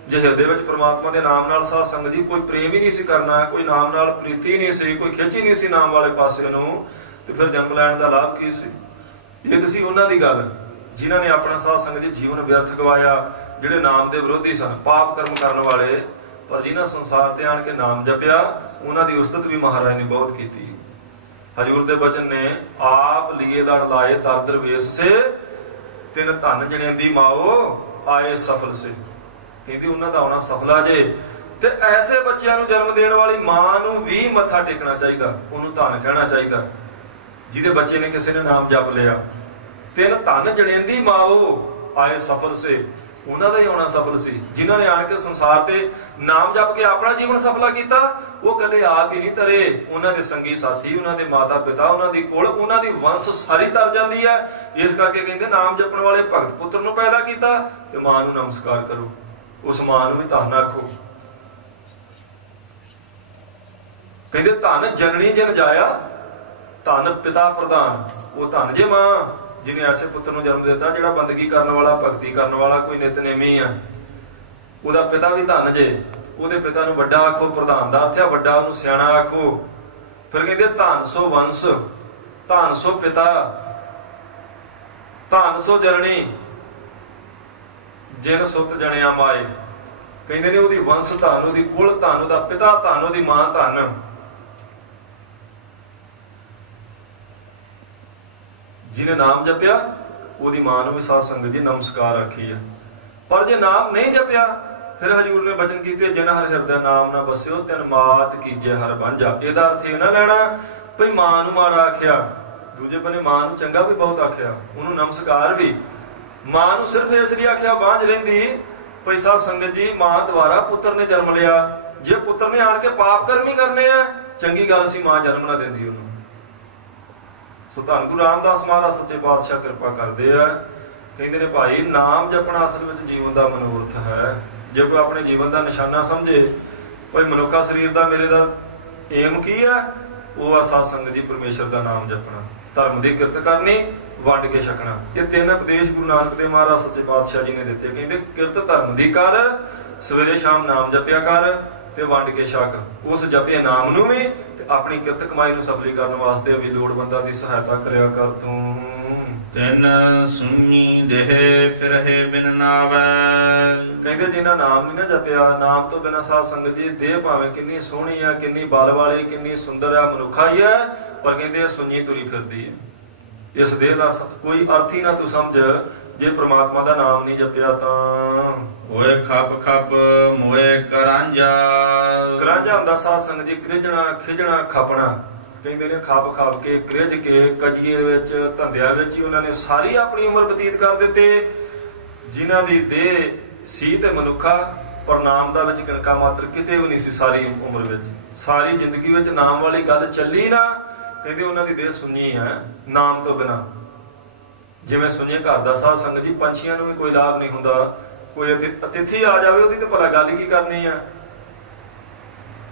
ਜੇ ਹਿਰਦੇ ਵਿੱਚ ਪ੍ਰਮਾਤਮਾ ਦੇ ਨਾਮ ਨਾਲ ਸਾਧ ਸੰਗਤ ਜੀ ਕੋਈ ਪ੍ਰੇਮ ਹੀ ਨਹੀਂ ਸੀ ਕਰਨਾ, ਕੋਈ ਨਾਮ ਨਾਲ ਪ੍ਰੀਤੀ ਨਹੀਂ ਸੀ, ਕੋਈ ਖਿੱਚ ਹੀ ਨਹੀਂ ਸੀ ਨਾਮ ਵਾਲੇ ਪਾਸੇ ਨੂੰ, ਤੇ ਫਿਰ ਜਨਮ ਲੈਣ ਦਾ ਲਾਭ ਕੀ ਸੀ? ਇਹ ਤਾਂ ਸੀ ਉਹਨਾਂ ਦੀ ਗੱਲ ਜਿਨ੍ਹਾਂ ਨੇ ਆਪਣਾ ਸਾਧ ਸੰਗਤ ਜੀ ਜੀਵਨ ਵਿਅਰਥ ਗਵਾਇਆ, ਜਿਹੜੇ ਨਾਮ ਦੇ ਵਿਰੋਧੀ ਸਨ, ਪਾਪ ਕਰਮ ਕਰਨ ਵਾਲੇ। ਪਰ ਜਿਨ੍ਹਾਂ ਸੰਸਾਰ ਤੇ ਆਣ ਕੇ ਨਾਮ ਜਪਿਆ, ਉਹਨਾਂ ਦੀ ਉਸਤਤ ਵੀ ਮਹਾਰਾਜ ਨੇ ਬਹੁਤ ਕੀਤੀ। ਹਜੂਰ ਦੇ ਬਚਨ ਨੇ, ਆਪ ਲਿਏ ਲੜ ਲਾਏ ਦਰ ਦਰਵੇਸ਼ ਸੇ, ਤਿੰਨ ਧਨ ਜਣੇਂਦੀ ਮਾਓ ਆਏ ਸਫਲ ਸੇ। ਕਹਿੰਦੀ ਉਹਨਾਂ ਦਾ ਆਉਣਾ ਸਫਲਾ ਜੇ। ਤੇ ਐਸੇ ਬੱਚਿਆਂ ਨੂੰ ਜਨਮ ਦੇਣ ਵਾਲੀ ਮਾਂ ਨੂੰ ਵੀ ਮੱਥਾ ਟੇਕਣਾ ਚਾਹੀਦਾ, ਉਹਨੂੰ ਧਨ ਕਹਿਣਾ ਚਾਹੀਦਾ, ਜਿਹਦੇ ਬੱਚੇ ਨੇ ਕਿਸੇ ਨੇ ਨਾਮ ਜਪ ਲਿਆ। ਤਿੰਨ ਧਨ ਜਣੇਂਦੀ ਮਾਓ ਆਏ ਸਫਲ ਸੇ, ਉਹਨਾਂ ਦਾ ਹੀ ਆਉਣਾ ਸਫਲ ਸੀ। ਜਿਨ੍ਹਾਂ ਨੇ ਆਣ ਕੇ ਸੰਸਾਰ ਤੇ ਨਾਮ ਜਪ ਕੇ ਆਪਣਾ ਜੀਵਨ ਸਫਲਾ ਕੀਤਾ, ਉਹ ਕਦੇ ਆਪ ਹੀ ਨਹੀਂ ਤਰੇ, ਉਹਨਾਂ ਦੇ ਸੰਗੀ ਸਾਥੀ, ਉਹਨਾਂ ਦੇ ਮਾਤਾ ਪਿਤਾ, ਉਹਨਾਂ ਦੀ ਕੁਲ, ਉਹਨਾਂ ਦੀ ਵੰਸ਼ ਸਾਰੀ ਤਰ ਜਾਂਦੀ ਹੈ। ਇਸ ਕਰਕੇ ਕਹਿੰਦੇ ਨਾਮ ਜਪਣ ਵਾਲੇ ਭਗਤ ਪੁੱਤਰ ਨੂੰ ਪੈਦਾ ਕੀਤਾ ਤੇ ਮਾਂ ਨੂੰ ਨਮਸਕਾਰ ਕਰੋ, ਉਸ ਮਾਂ ਨੂੰ ਵੀ ਧੰਨ ਆਖੋ। ਕਹਿੰਦੇ ਧੰਨ ਜਨਨੀ ਜਨ ਜਾਇਆ, ਧੰਨ ਪਿਤਾ ਪ੍ਰਧਾਨ। ਉਹ ਧੰਨ ਜੇ ਮਾਂ ਜਿਹਨੇ ਐਸੇ ਪੁੱਤਰ ਨੂੰ ਜਨਮ ਦਿੱਤਾ, ਜਿਹੜਾ ਬੰਦਗੀ ਕਰਨ ਵਾਲਾ, ਭਗਤੀ ਕਰਨ ਵਾਲਾ, ਕੋਈ ਨਿਤਨੇਮੀ ਆ। ਉਹਦਾ ਪਿਤਾ ਵੀ ਧੰਨ ਜੇ, ਉਹਦੇ ਪਿਤਾ ਨੂੰ ਵੱਡਾ ਆਖੋ, ਪ੍ਰਧਾਨ ਦਾ ਅਰਥ ਹੈ ਵੱਡਾ, ਉਹਨੂੰ ਸਿਆਣਾ ਆਖੋ। ਫਿਰ ਕਹਿੰਦੇ ਧੰਨ ਸੋ ਵੰਸ਼, ਧੰਨ ਸੋ ਪਿਤਾ, ਧੰਨ ਸੋ ਜਨਨੀ, ਜਿਨ ਸੁਤ ਜਣਿਆ ਮਾਏ। ਕਹਿੰਦੇ ਨੇ ਉਹਦੀ ਵੰਸ਼ ਧੰਨ, ਉਹਦੀ ਕੁਲ ਧੰਨ, ਉਹਦਾ ਪਿਤਾ ਧੰਨ, ਉਹਦੀ ਮਾਂ ਧੰਨ। ਜਿਹਨੇ ਨਾਮ ਜਪਿਆ ਉਹਦੀ ਮਾਂ ਨੂੰ ਵੀ ਸਾਧ ਸੰਗਤ ਜੀ ਨਮਸਕਾਰ ਆਖੀ ਆ। ਪਰ ਜੇ ਨਾਮ ਨਹੀਂ ਜਪਿਆ, ਫਿਰ ਹਜੂਰ ਨੇ ਬਚਨ ਕੀਤੇ, ਜਿਨ ਹਰ ਹਿਰਦਾ ਨਾਮ ਨਾ ਬਸਿਓ ਤਿਨ ਮਾਤ ਕੀਜੇ ਹਰ ਬਾਂਝਾ। ਇਹਦਾ ਅਰਥ ਇਹ ਨਾ ਲੈਣਾ ਭਈ ਮਾਂ ਨੂੰ ਮਾੜਾ ਆਖਿਆ, ਦੂਜੇ ਬੰਨੇ ਮਾਂ ਨੂੰ ਚੰਗਾ ਵੀ ਬਹੁਤ ਆਖਿਆ, ਉਹਨੂੰ ਨਮਸਕਾਰ ਵੀ। ਮਾਂ ਨੂੰ ਸਿਰਫ ਇਸ ਲਈ ਆਖਿਆ ਬਾਂਝ ਰਹਿੰਦੀ ਭਈ ਸਾਧ ਸੰਗਤ ਜੀ ਮਾਂ ਦੁਆਰਾ ਪੁੱਤਰ ਨੇ ਜਨਮ ਲਿਆ। ਜੇ ਪੁੱਤਰ ਨੇ ਆਣ ਕੇ ਪਾਪ ਕਰਮ ਹੀ ਕਰਨੇ ਆ, ਚੰਗੀ ਗੱਲ ਸੀ ਮਾਂ ਜਨਮ ਨਾ ਦਿੰਦੀ ਉਹਨੂੰ। ਸੋ ਧੰਨ ਗੁਰੂ ਰਾਮਦਾਸ ਮਹਾਰਾਜ ਸੱਚੇ ਪਾਤਸ਼ਾਹ ਕਿਰਪਾ ਕਰਦੇ ਆ। ਕਹਿੰਦੇ ਨੇ ਭਾਈ ਨਾਮ ਜਪਣਾ ਅਸਲ ਵਿੱਚ ਜੀਵਨ ਦਾ ਮਨੋਰਥ ਹੈ। ਜੇ ਕੋਈ ਆਪਣੇ ਜੀਵਨ ਦਾ ਨਿਸ਼ਾਨਾ ਸਮਝੇ, ਭਾਈ ਮਨੁੱਖਾ ਸਰੀਰ ਦਾ ਮੇਰੇ ਦਾ ਏਮ ਕੀ ਹੈ, ਉਹ ਆ ਸਾਧ ਸੰਗਤ ਜੀ ਪਰਮੇਸ਼ਰ ਦਾ ਨਾਮ ਜਪਣਾ, ਧਰਮ ਦੀ ਕਿਰਤ ਕਰਨੀ, ਵੰਡ ਕੇ ਛਕਣਾ। ਇਹ ਤਿੰਨ ਉਪਦੇਸ਼ ਗੁਰੂ ਨਾਨਕ ਦੇਵ ਮਹਾਰਾਜ ਸੱਚੇ ਪਾਤਸ਼ਾਹ ਜੀ ਨੇ ਦਿੱਤੇ। ਕਹਿੰਦੇ ਕਿਰਤ ਧਰਮ ਦੀ ਕਰ, ਸਵੇਰੇ ਸ਼ਾਮ ਨਾਮ ਜਪਿਆ ਕਰ ਤੇ ਵੰਡ ਕੇ ਛਕ। ਉਸ ਜਪੇ ਨਾਮ ਨੂੰ ਵੀ ਤੇ ਆਪਣੀ ਕਿਰਤ ਕਮਾਈ ਨੂੰ ਸਫਲੀ ਕਰਨ ਵਾਸਤੇ ਵੀ ਲੋੜਵੰਦਾਂ ਦੀ ਸਹਾਇਤਾ ਕਰਿਆ ਕਰ ਤੂੰ। ਤਿਨ ਸੁਣੀ ਦੇਹ ਫਿਰਹਿ ਬਿਨ ਨਾਵੈ। ਕਹਿੰਦੇ ਜਿਨ੍ਹਾਂ ਨਾਮ ਨਹੀਂ ਨਾ ਜਪਿਆ, ਨਾਮ ਤੋਂ ਬਿਨਾਂ ਸਾਧ ਸੰਗਤ ਜੀ ਦੇਹ ਭਾਵੇਂ ਕਿੰਨੀ ਸੋਹਣੀ ਆ, ਕਿੰਨੀ ਬਲ ਵਾਲੀ, ਕਿੰਨੀ ਸੁੰਦਰ ਆ, ਮਨੁੱਖਾ ਹੀ ਹੈ, ਪਰ ਕਹਿੰਦੇ ਸੁਣੀ ਤੁਰੀ ਫਿਰਦੀ ਹੈ। ਇਸ ਦੇਹ ਦਾ ਕੋਈ ਅਰਥ ਹੀ ਨਾ ਤੂੰ ਸਮਝ ਜੇ ਪ੍ਰਮਾਤਮਾ ਦਾ ਨਾਮ ਨਹੀਂ ਜਪਿਆ ਤਾਂ। ਹੋਏ ਖਪ ਖਪ ਮੋਏ ਕਰਾਂਝਾ। ਕਰਾਂਝਾ ਹੁੰਦਾ ਸਾਧ ਸੰਗਤ ਜੀ ਕ੍ਰਿਜਣਾ, ਖਿਜਣਾ, ਖਪਣਾ। ਕਹਿੰਦੇ ਨੇ ਖਪ ਖਪ ਕੇ, ਕ੍ਰਿਜ ਕੇ, ਕਜੀਏ ਵਿੱਚ, ਧੰਦਿਆਂ ਵਿੱਚ ਹੀ ਉਹਨਾਂ ਨੇ ਸਾਰੀ ਆਪਣੀ ਉਮਰ ਬਤੀਤ ਕਰ ਦਿੱਤੇ। ਜਿਨ੍ਹਾਂ ਦੀ ਦੇਹ ਸੀ ਤੇ ਮਨੁੱਖਾ, ਪਰ ਨਾਮ ਦਾ ਵਿੱਚ ਕਿਣਕਾ ਮਾਤਰ ਕਿਤੇ ਵੀ ਨਹੀਂ ਸੀ ਸਾਰੀ ਉਮਰ ਵਿੱਚ। ਸਾਰੀ ਜ਼ਿੰਦਗੀ ਵਿੱਚ ਨਾਮ ਵਾਲੀ ਗੱਲ ਚੱਲੀ ਨਾ। ਕਹਿੰਦੇ ਉਹਨਾਂ ਦੀ ਦੇਹ ਸੁੰਨੀ ਹੈ ਨਾਮ ਤੋਂ ਬਿਨਾਂ। ਜਿਵੇਂ ਸੁਣੀਏ ਘਰ ਦਾ ਸਾਧ ਸੰਗਤ ਜੀ, ਪੰਛੀਆਂ ਨੂੰ ਵੀ ਕੋਈ ਲਾਭ ਨਹੀਂ ਹੁੰਦਾ। ਕੋਈ ਅਤਿਥੀ ਆ ਜਾਵੇ, ਉਹਦੀ ਤੇ ਭਲਾ ਗੱਲ ਕੀ ਕਰਨੀ ਆ।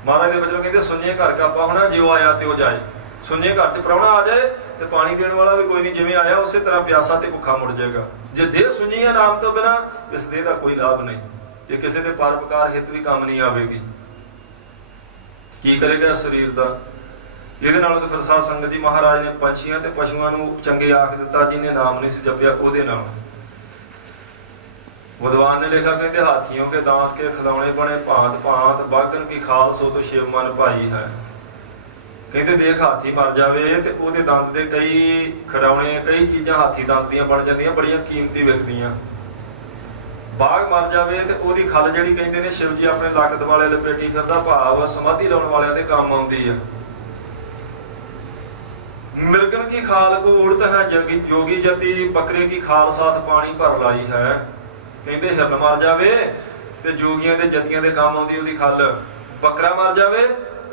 ਮਹਾਰਾਜ ਦੇ ਬਚਨ ਕਹਿੰਦੇ ਸੁਣੀਏ ਘਰ ਕਾਪਾ ਹੋਣਾ, ਜਿਉ ਆਇਆ ਤੇ ਉਹ ਜਾਏ। ਸੁਣੀਏ ਘਰ ਚ ਪ੍ਰਾਹੁਣਾ ਆ ਜਾਏ ਤੇ ਪਾਣੀ ਦੇਣ ਵਾਲਾ ਵੀ ਕੋਈ ਨਹੀਂ, ਜਿਵੇਂ ਆਇਆ ਉਸੇ ਤਰ੍ਹਾਂ ਪਿਆਸਾ ਤੇ ਭੁੱਖਾ ਮੁੜ ਜਾਏਗਾ। ਜੇ ਦੇਹ ਸੁਣੀ ਹੈ ਨਾਮ ਤੋਂ ਬਿਨਾਂ, ਇਸ ਦੇਹ ਦਾ ਕੋਈ ਲਾਭ ਨਹੀਂ। ਇਹ ਕਿਸੇ ਦੇ ਪਰਉਪਕਾਰ ਹਿੱਤ ਵੀ ਕੰਮ ਨਹੀਂ ਆਵੇਗੀ। ਕੀ ਕਰੇਗਾ ਸਰੀਰ ਦਾ? ਇਹਦੇ ਨਾਲੋਂ ਤਾਂ ਫਿਰ ਸਾਧ ਸੰਗਤ ਜੀ ਮਹਾਰਾਜ ਨੇ ਪੰਛੀਆਂ ਤੇ ਪਸ਼ੂਆਂ ਨੂੰ ਚੰਗੇ ਆਖ ਦਿੱਤਾ, ਜਿਹਨੇ ਨਾਮ ਨਹੀਂ ਸੀ ਜਪਿਆ ਉਹਦੇ ਨਾਲ। ਵਿਦਵਾਨ ਨੇ ਲਿਖਾ, ਕਹਿੰਦੇ ਹਾਥੀਆਂ ਕੇ ਦਾंत के खिलौने बने भांत भांत, बागन की खाल सो तो शिव मन भाई है। ਕਹਿੰਦੇ ਦੇਖ ਹਾਥੀ ਮਰ ਜਾਵੇ ਤੇ ਉਹਦੇ ਦੰਦ ਦੇ ਕਈ ਖਿਡੌਣੇ, ਕਈ ਚੀਜ਼ਾਂ ਹਾਥੀ ਦੰਦ ਦੀਆਂ ਬਣ ਜਾਂਦੀਆਂ, ਬੜੀਆਂ ਕੀਮਤੀ ਵਿਕਦੀਆਂ। ਬਾਗ ਮਰ ਜਾਵੇ ਤੇ ਉਹਦੀ ਖੱਲ ਜਿਹੜੀ ਕਹਿੰਦੇ ਨੇ ਸ਼ਿਵ ਜੀ ਆਪਣੇ ਲੱਕ ਦੁਆਲੇ ਲਪੇਟੀ ਫਿਰਦਾ, ਭਾਵ ਸਮਾਧੀ ਲਾਉਣ ਵਾਲਿਆਂ ਦੇ ਕੰਮ ਆਉਂਦੀ ਆ। ਮਿਰਗਨ ਕੀ ਖਾਲ ਕੋ ਉੜਤ ਹੈ ਜੋਗੀ ਜਤੀ, ਬੱਕਰੇ ਕੀ ਖਾਲ ਸਾਥ ਪਾਣੀ ਭਰ ਲਾਈ ਹੈ। ਕਹਿੰਦੇ ਹਿਰਨ ਮਰ ਜਾਵੇ ਤੇ ਜੋਗੀਆਂ ਦੇ ਜਤੀਆਂ ਦੇ ਕੰਮ ਆਉਂਦੀ ਉਹਦੀ ਖੱਲ। ਬੱਕਰਾ ਮਰ ਜਾਵੇ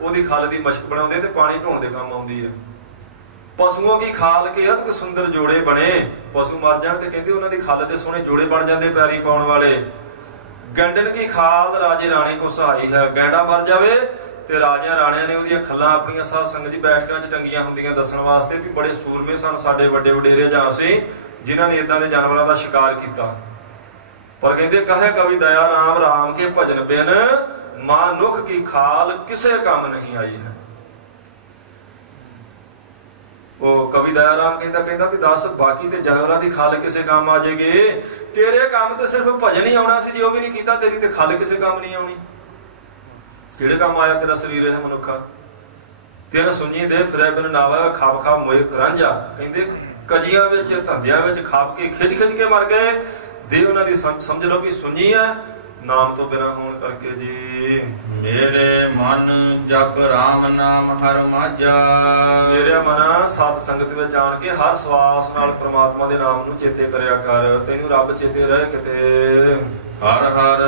ਉਹਦੀ ਖੱਲ ਦੀ ਮਸ਼ਕ ਬਣਾਉਂਦੇ ਤੇ ਪਾਣੀ ਢੋਣ ਦੇ ਕੰਮ ਆਉਂਦੀ ਹੈ। ਪਸ਼ੂਆਂ ਕੀ ਖਾਲ ਕੇ ਅਦਕ ਸੁੰਦਰ ਜੋੜੇ ਬਣੇ, ਪਸ਼ੂ ਮਰ ਜਾਣ ਤੇ ਕਹਿੰਦੇ ਉਹਨਾਂ ਦੀ ਖੱਲ ਦੇ ਸੋਹਣੇ ਜੋੜੇ ਬਣ ਜਾਂਦੇ ਪੈਰੀ ਪਾਉਣ ਵਾਲੇ। ਗੰਡਨ ਕੀ ਖਾਲ ਰਾਜੇ ਰਾਣੇ ਕੋ ਸਹਾਈ ਹੈ, ਗੈਂਡਾ ਮਰ ਜਾਵੇ ਤੇ ਰਾਜਿਆਂ ਰਾਣਿਆਂ ਨੇ ਉਹਦੀਆਂ ਖੱਲਾਂ ਆਪਣੀਆਂ ਸਾਧ ਸੰਗਤ ਜੀ ਬੈਠਕਾਂ 'ਚ ਟੰਗੀਆਂ ਹੁੰਦੀਆਂ, ਦੱਸਣ ਵਾਸਤੇ ਵੀ ਬੜੇ ਸੂਰਮੇ ਸਨ ਸਾਡੇ ਵੱਡੇ ਵਡੇਰੇ ਜਾਂ ਸੀ ਜਿਨ੍ਹਾਂ ਨੇ ਇਦਾਂ ਦੇ ਜਾਨਵਰਾਂ ਦਾ ਸ਼ਿਕਾਰ ਕੀਤਾ। ਪਰ ਕਹਿੰਦੇ ਕਹੇ ਕਵੀ ਦਇਆ ਰਾਮ ਰਾਮ ਕੇ ਭਜਨ ਬਿਨ, ਮਾਨੁਖ ਕੀ ਖਾਲ ਕਿਸੇ ਕੰਮ ਨਹੀਂ ਆਈ ਹੈ। ਉਹ ਕਵੀ ਦਇਆ ਰਾਮ ਕਹਿੰਦਾ ਵੀ ਦੱਸ ਬਾਕੀ ਤੇ ਜਾਨਵਰਾਂ ਦੀ ਖੱਲ ਕਿਸੇ ਕੰਮ ਆ ਜਾਏਗੀ, ਤੇਰੇ ਕੰਮ ਤੇ ਸਿਰਫ ਭਜਨ ਹੀ ਆਉਣਾ ਸੀ, ਜੇ ਉਹ ਵੀ ਨਹੀਂ ਕੀਤਾ ਤੇਰੀ ਤੇ ਖੱਲ ਕਿਸੇ ਕੰਮ ਨਹੀਂ ਆਉਣੀ। ਕਿਹੜੇ ਕੰਮ ਆਇਆ ਤੇਰਾ ਸਰੀਰ ਹੈ ਮਨੁੱਖਾ? ਤੇਰਾ ਸੁਣੀ ਦੇ ਫਿਰੇ ਬਿਨ ਨਾਵਾ ਖਾਬ ਖਾਬ ਮੋਏ ਕਰਾਂਝਾ। ਕਹਿੰਦੇ ਕਜੀਆਂ ਵਿੱਚ ਧੰਦਿਆਂ ਵਿੱਚ ਖਾਬ ਕੇ ਖਿੱਚ ਖਿੱਚ ਕੇ ਮਰ ਗਏ। ਦੇ ਉਹਨਾਂ ਦੀ ਸਮਝ ਲਓ ਵੀ ਸੁਣੀ ਹੈ ਨਾਮ ਤੋਂ ਬਿਨਾਂ ਹੋਣ ਕਰਕੇ ਜੀ। ਮੇਰੇ ਮਨ ਜਪ ਰਾਮ ਨਾਮ ਹਰ ਮਾਝਾ, ਮੇਰੇ ਮਨ ਸਤ ਸੰਗਤ ਵਿੱਚ ਆਣ ਕੇ ਹਰ ਸਵਾਸ ਨਾਲ ਪ੍ਰਮਾਤਮਾ ਦੇ ਨਾਮ ਨੂੰ ਚੇਤੇ ਕਰਿਆ ਕਰ, ਤੈਨੂੰ ਰੱਬ ਚੇਤੇ ਰਹੇ ਕਿਤੇ। ਹਰ ਹਰ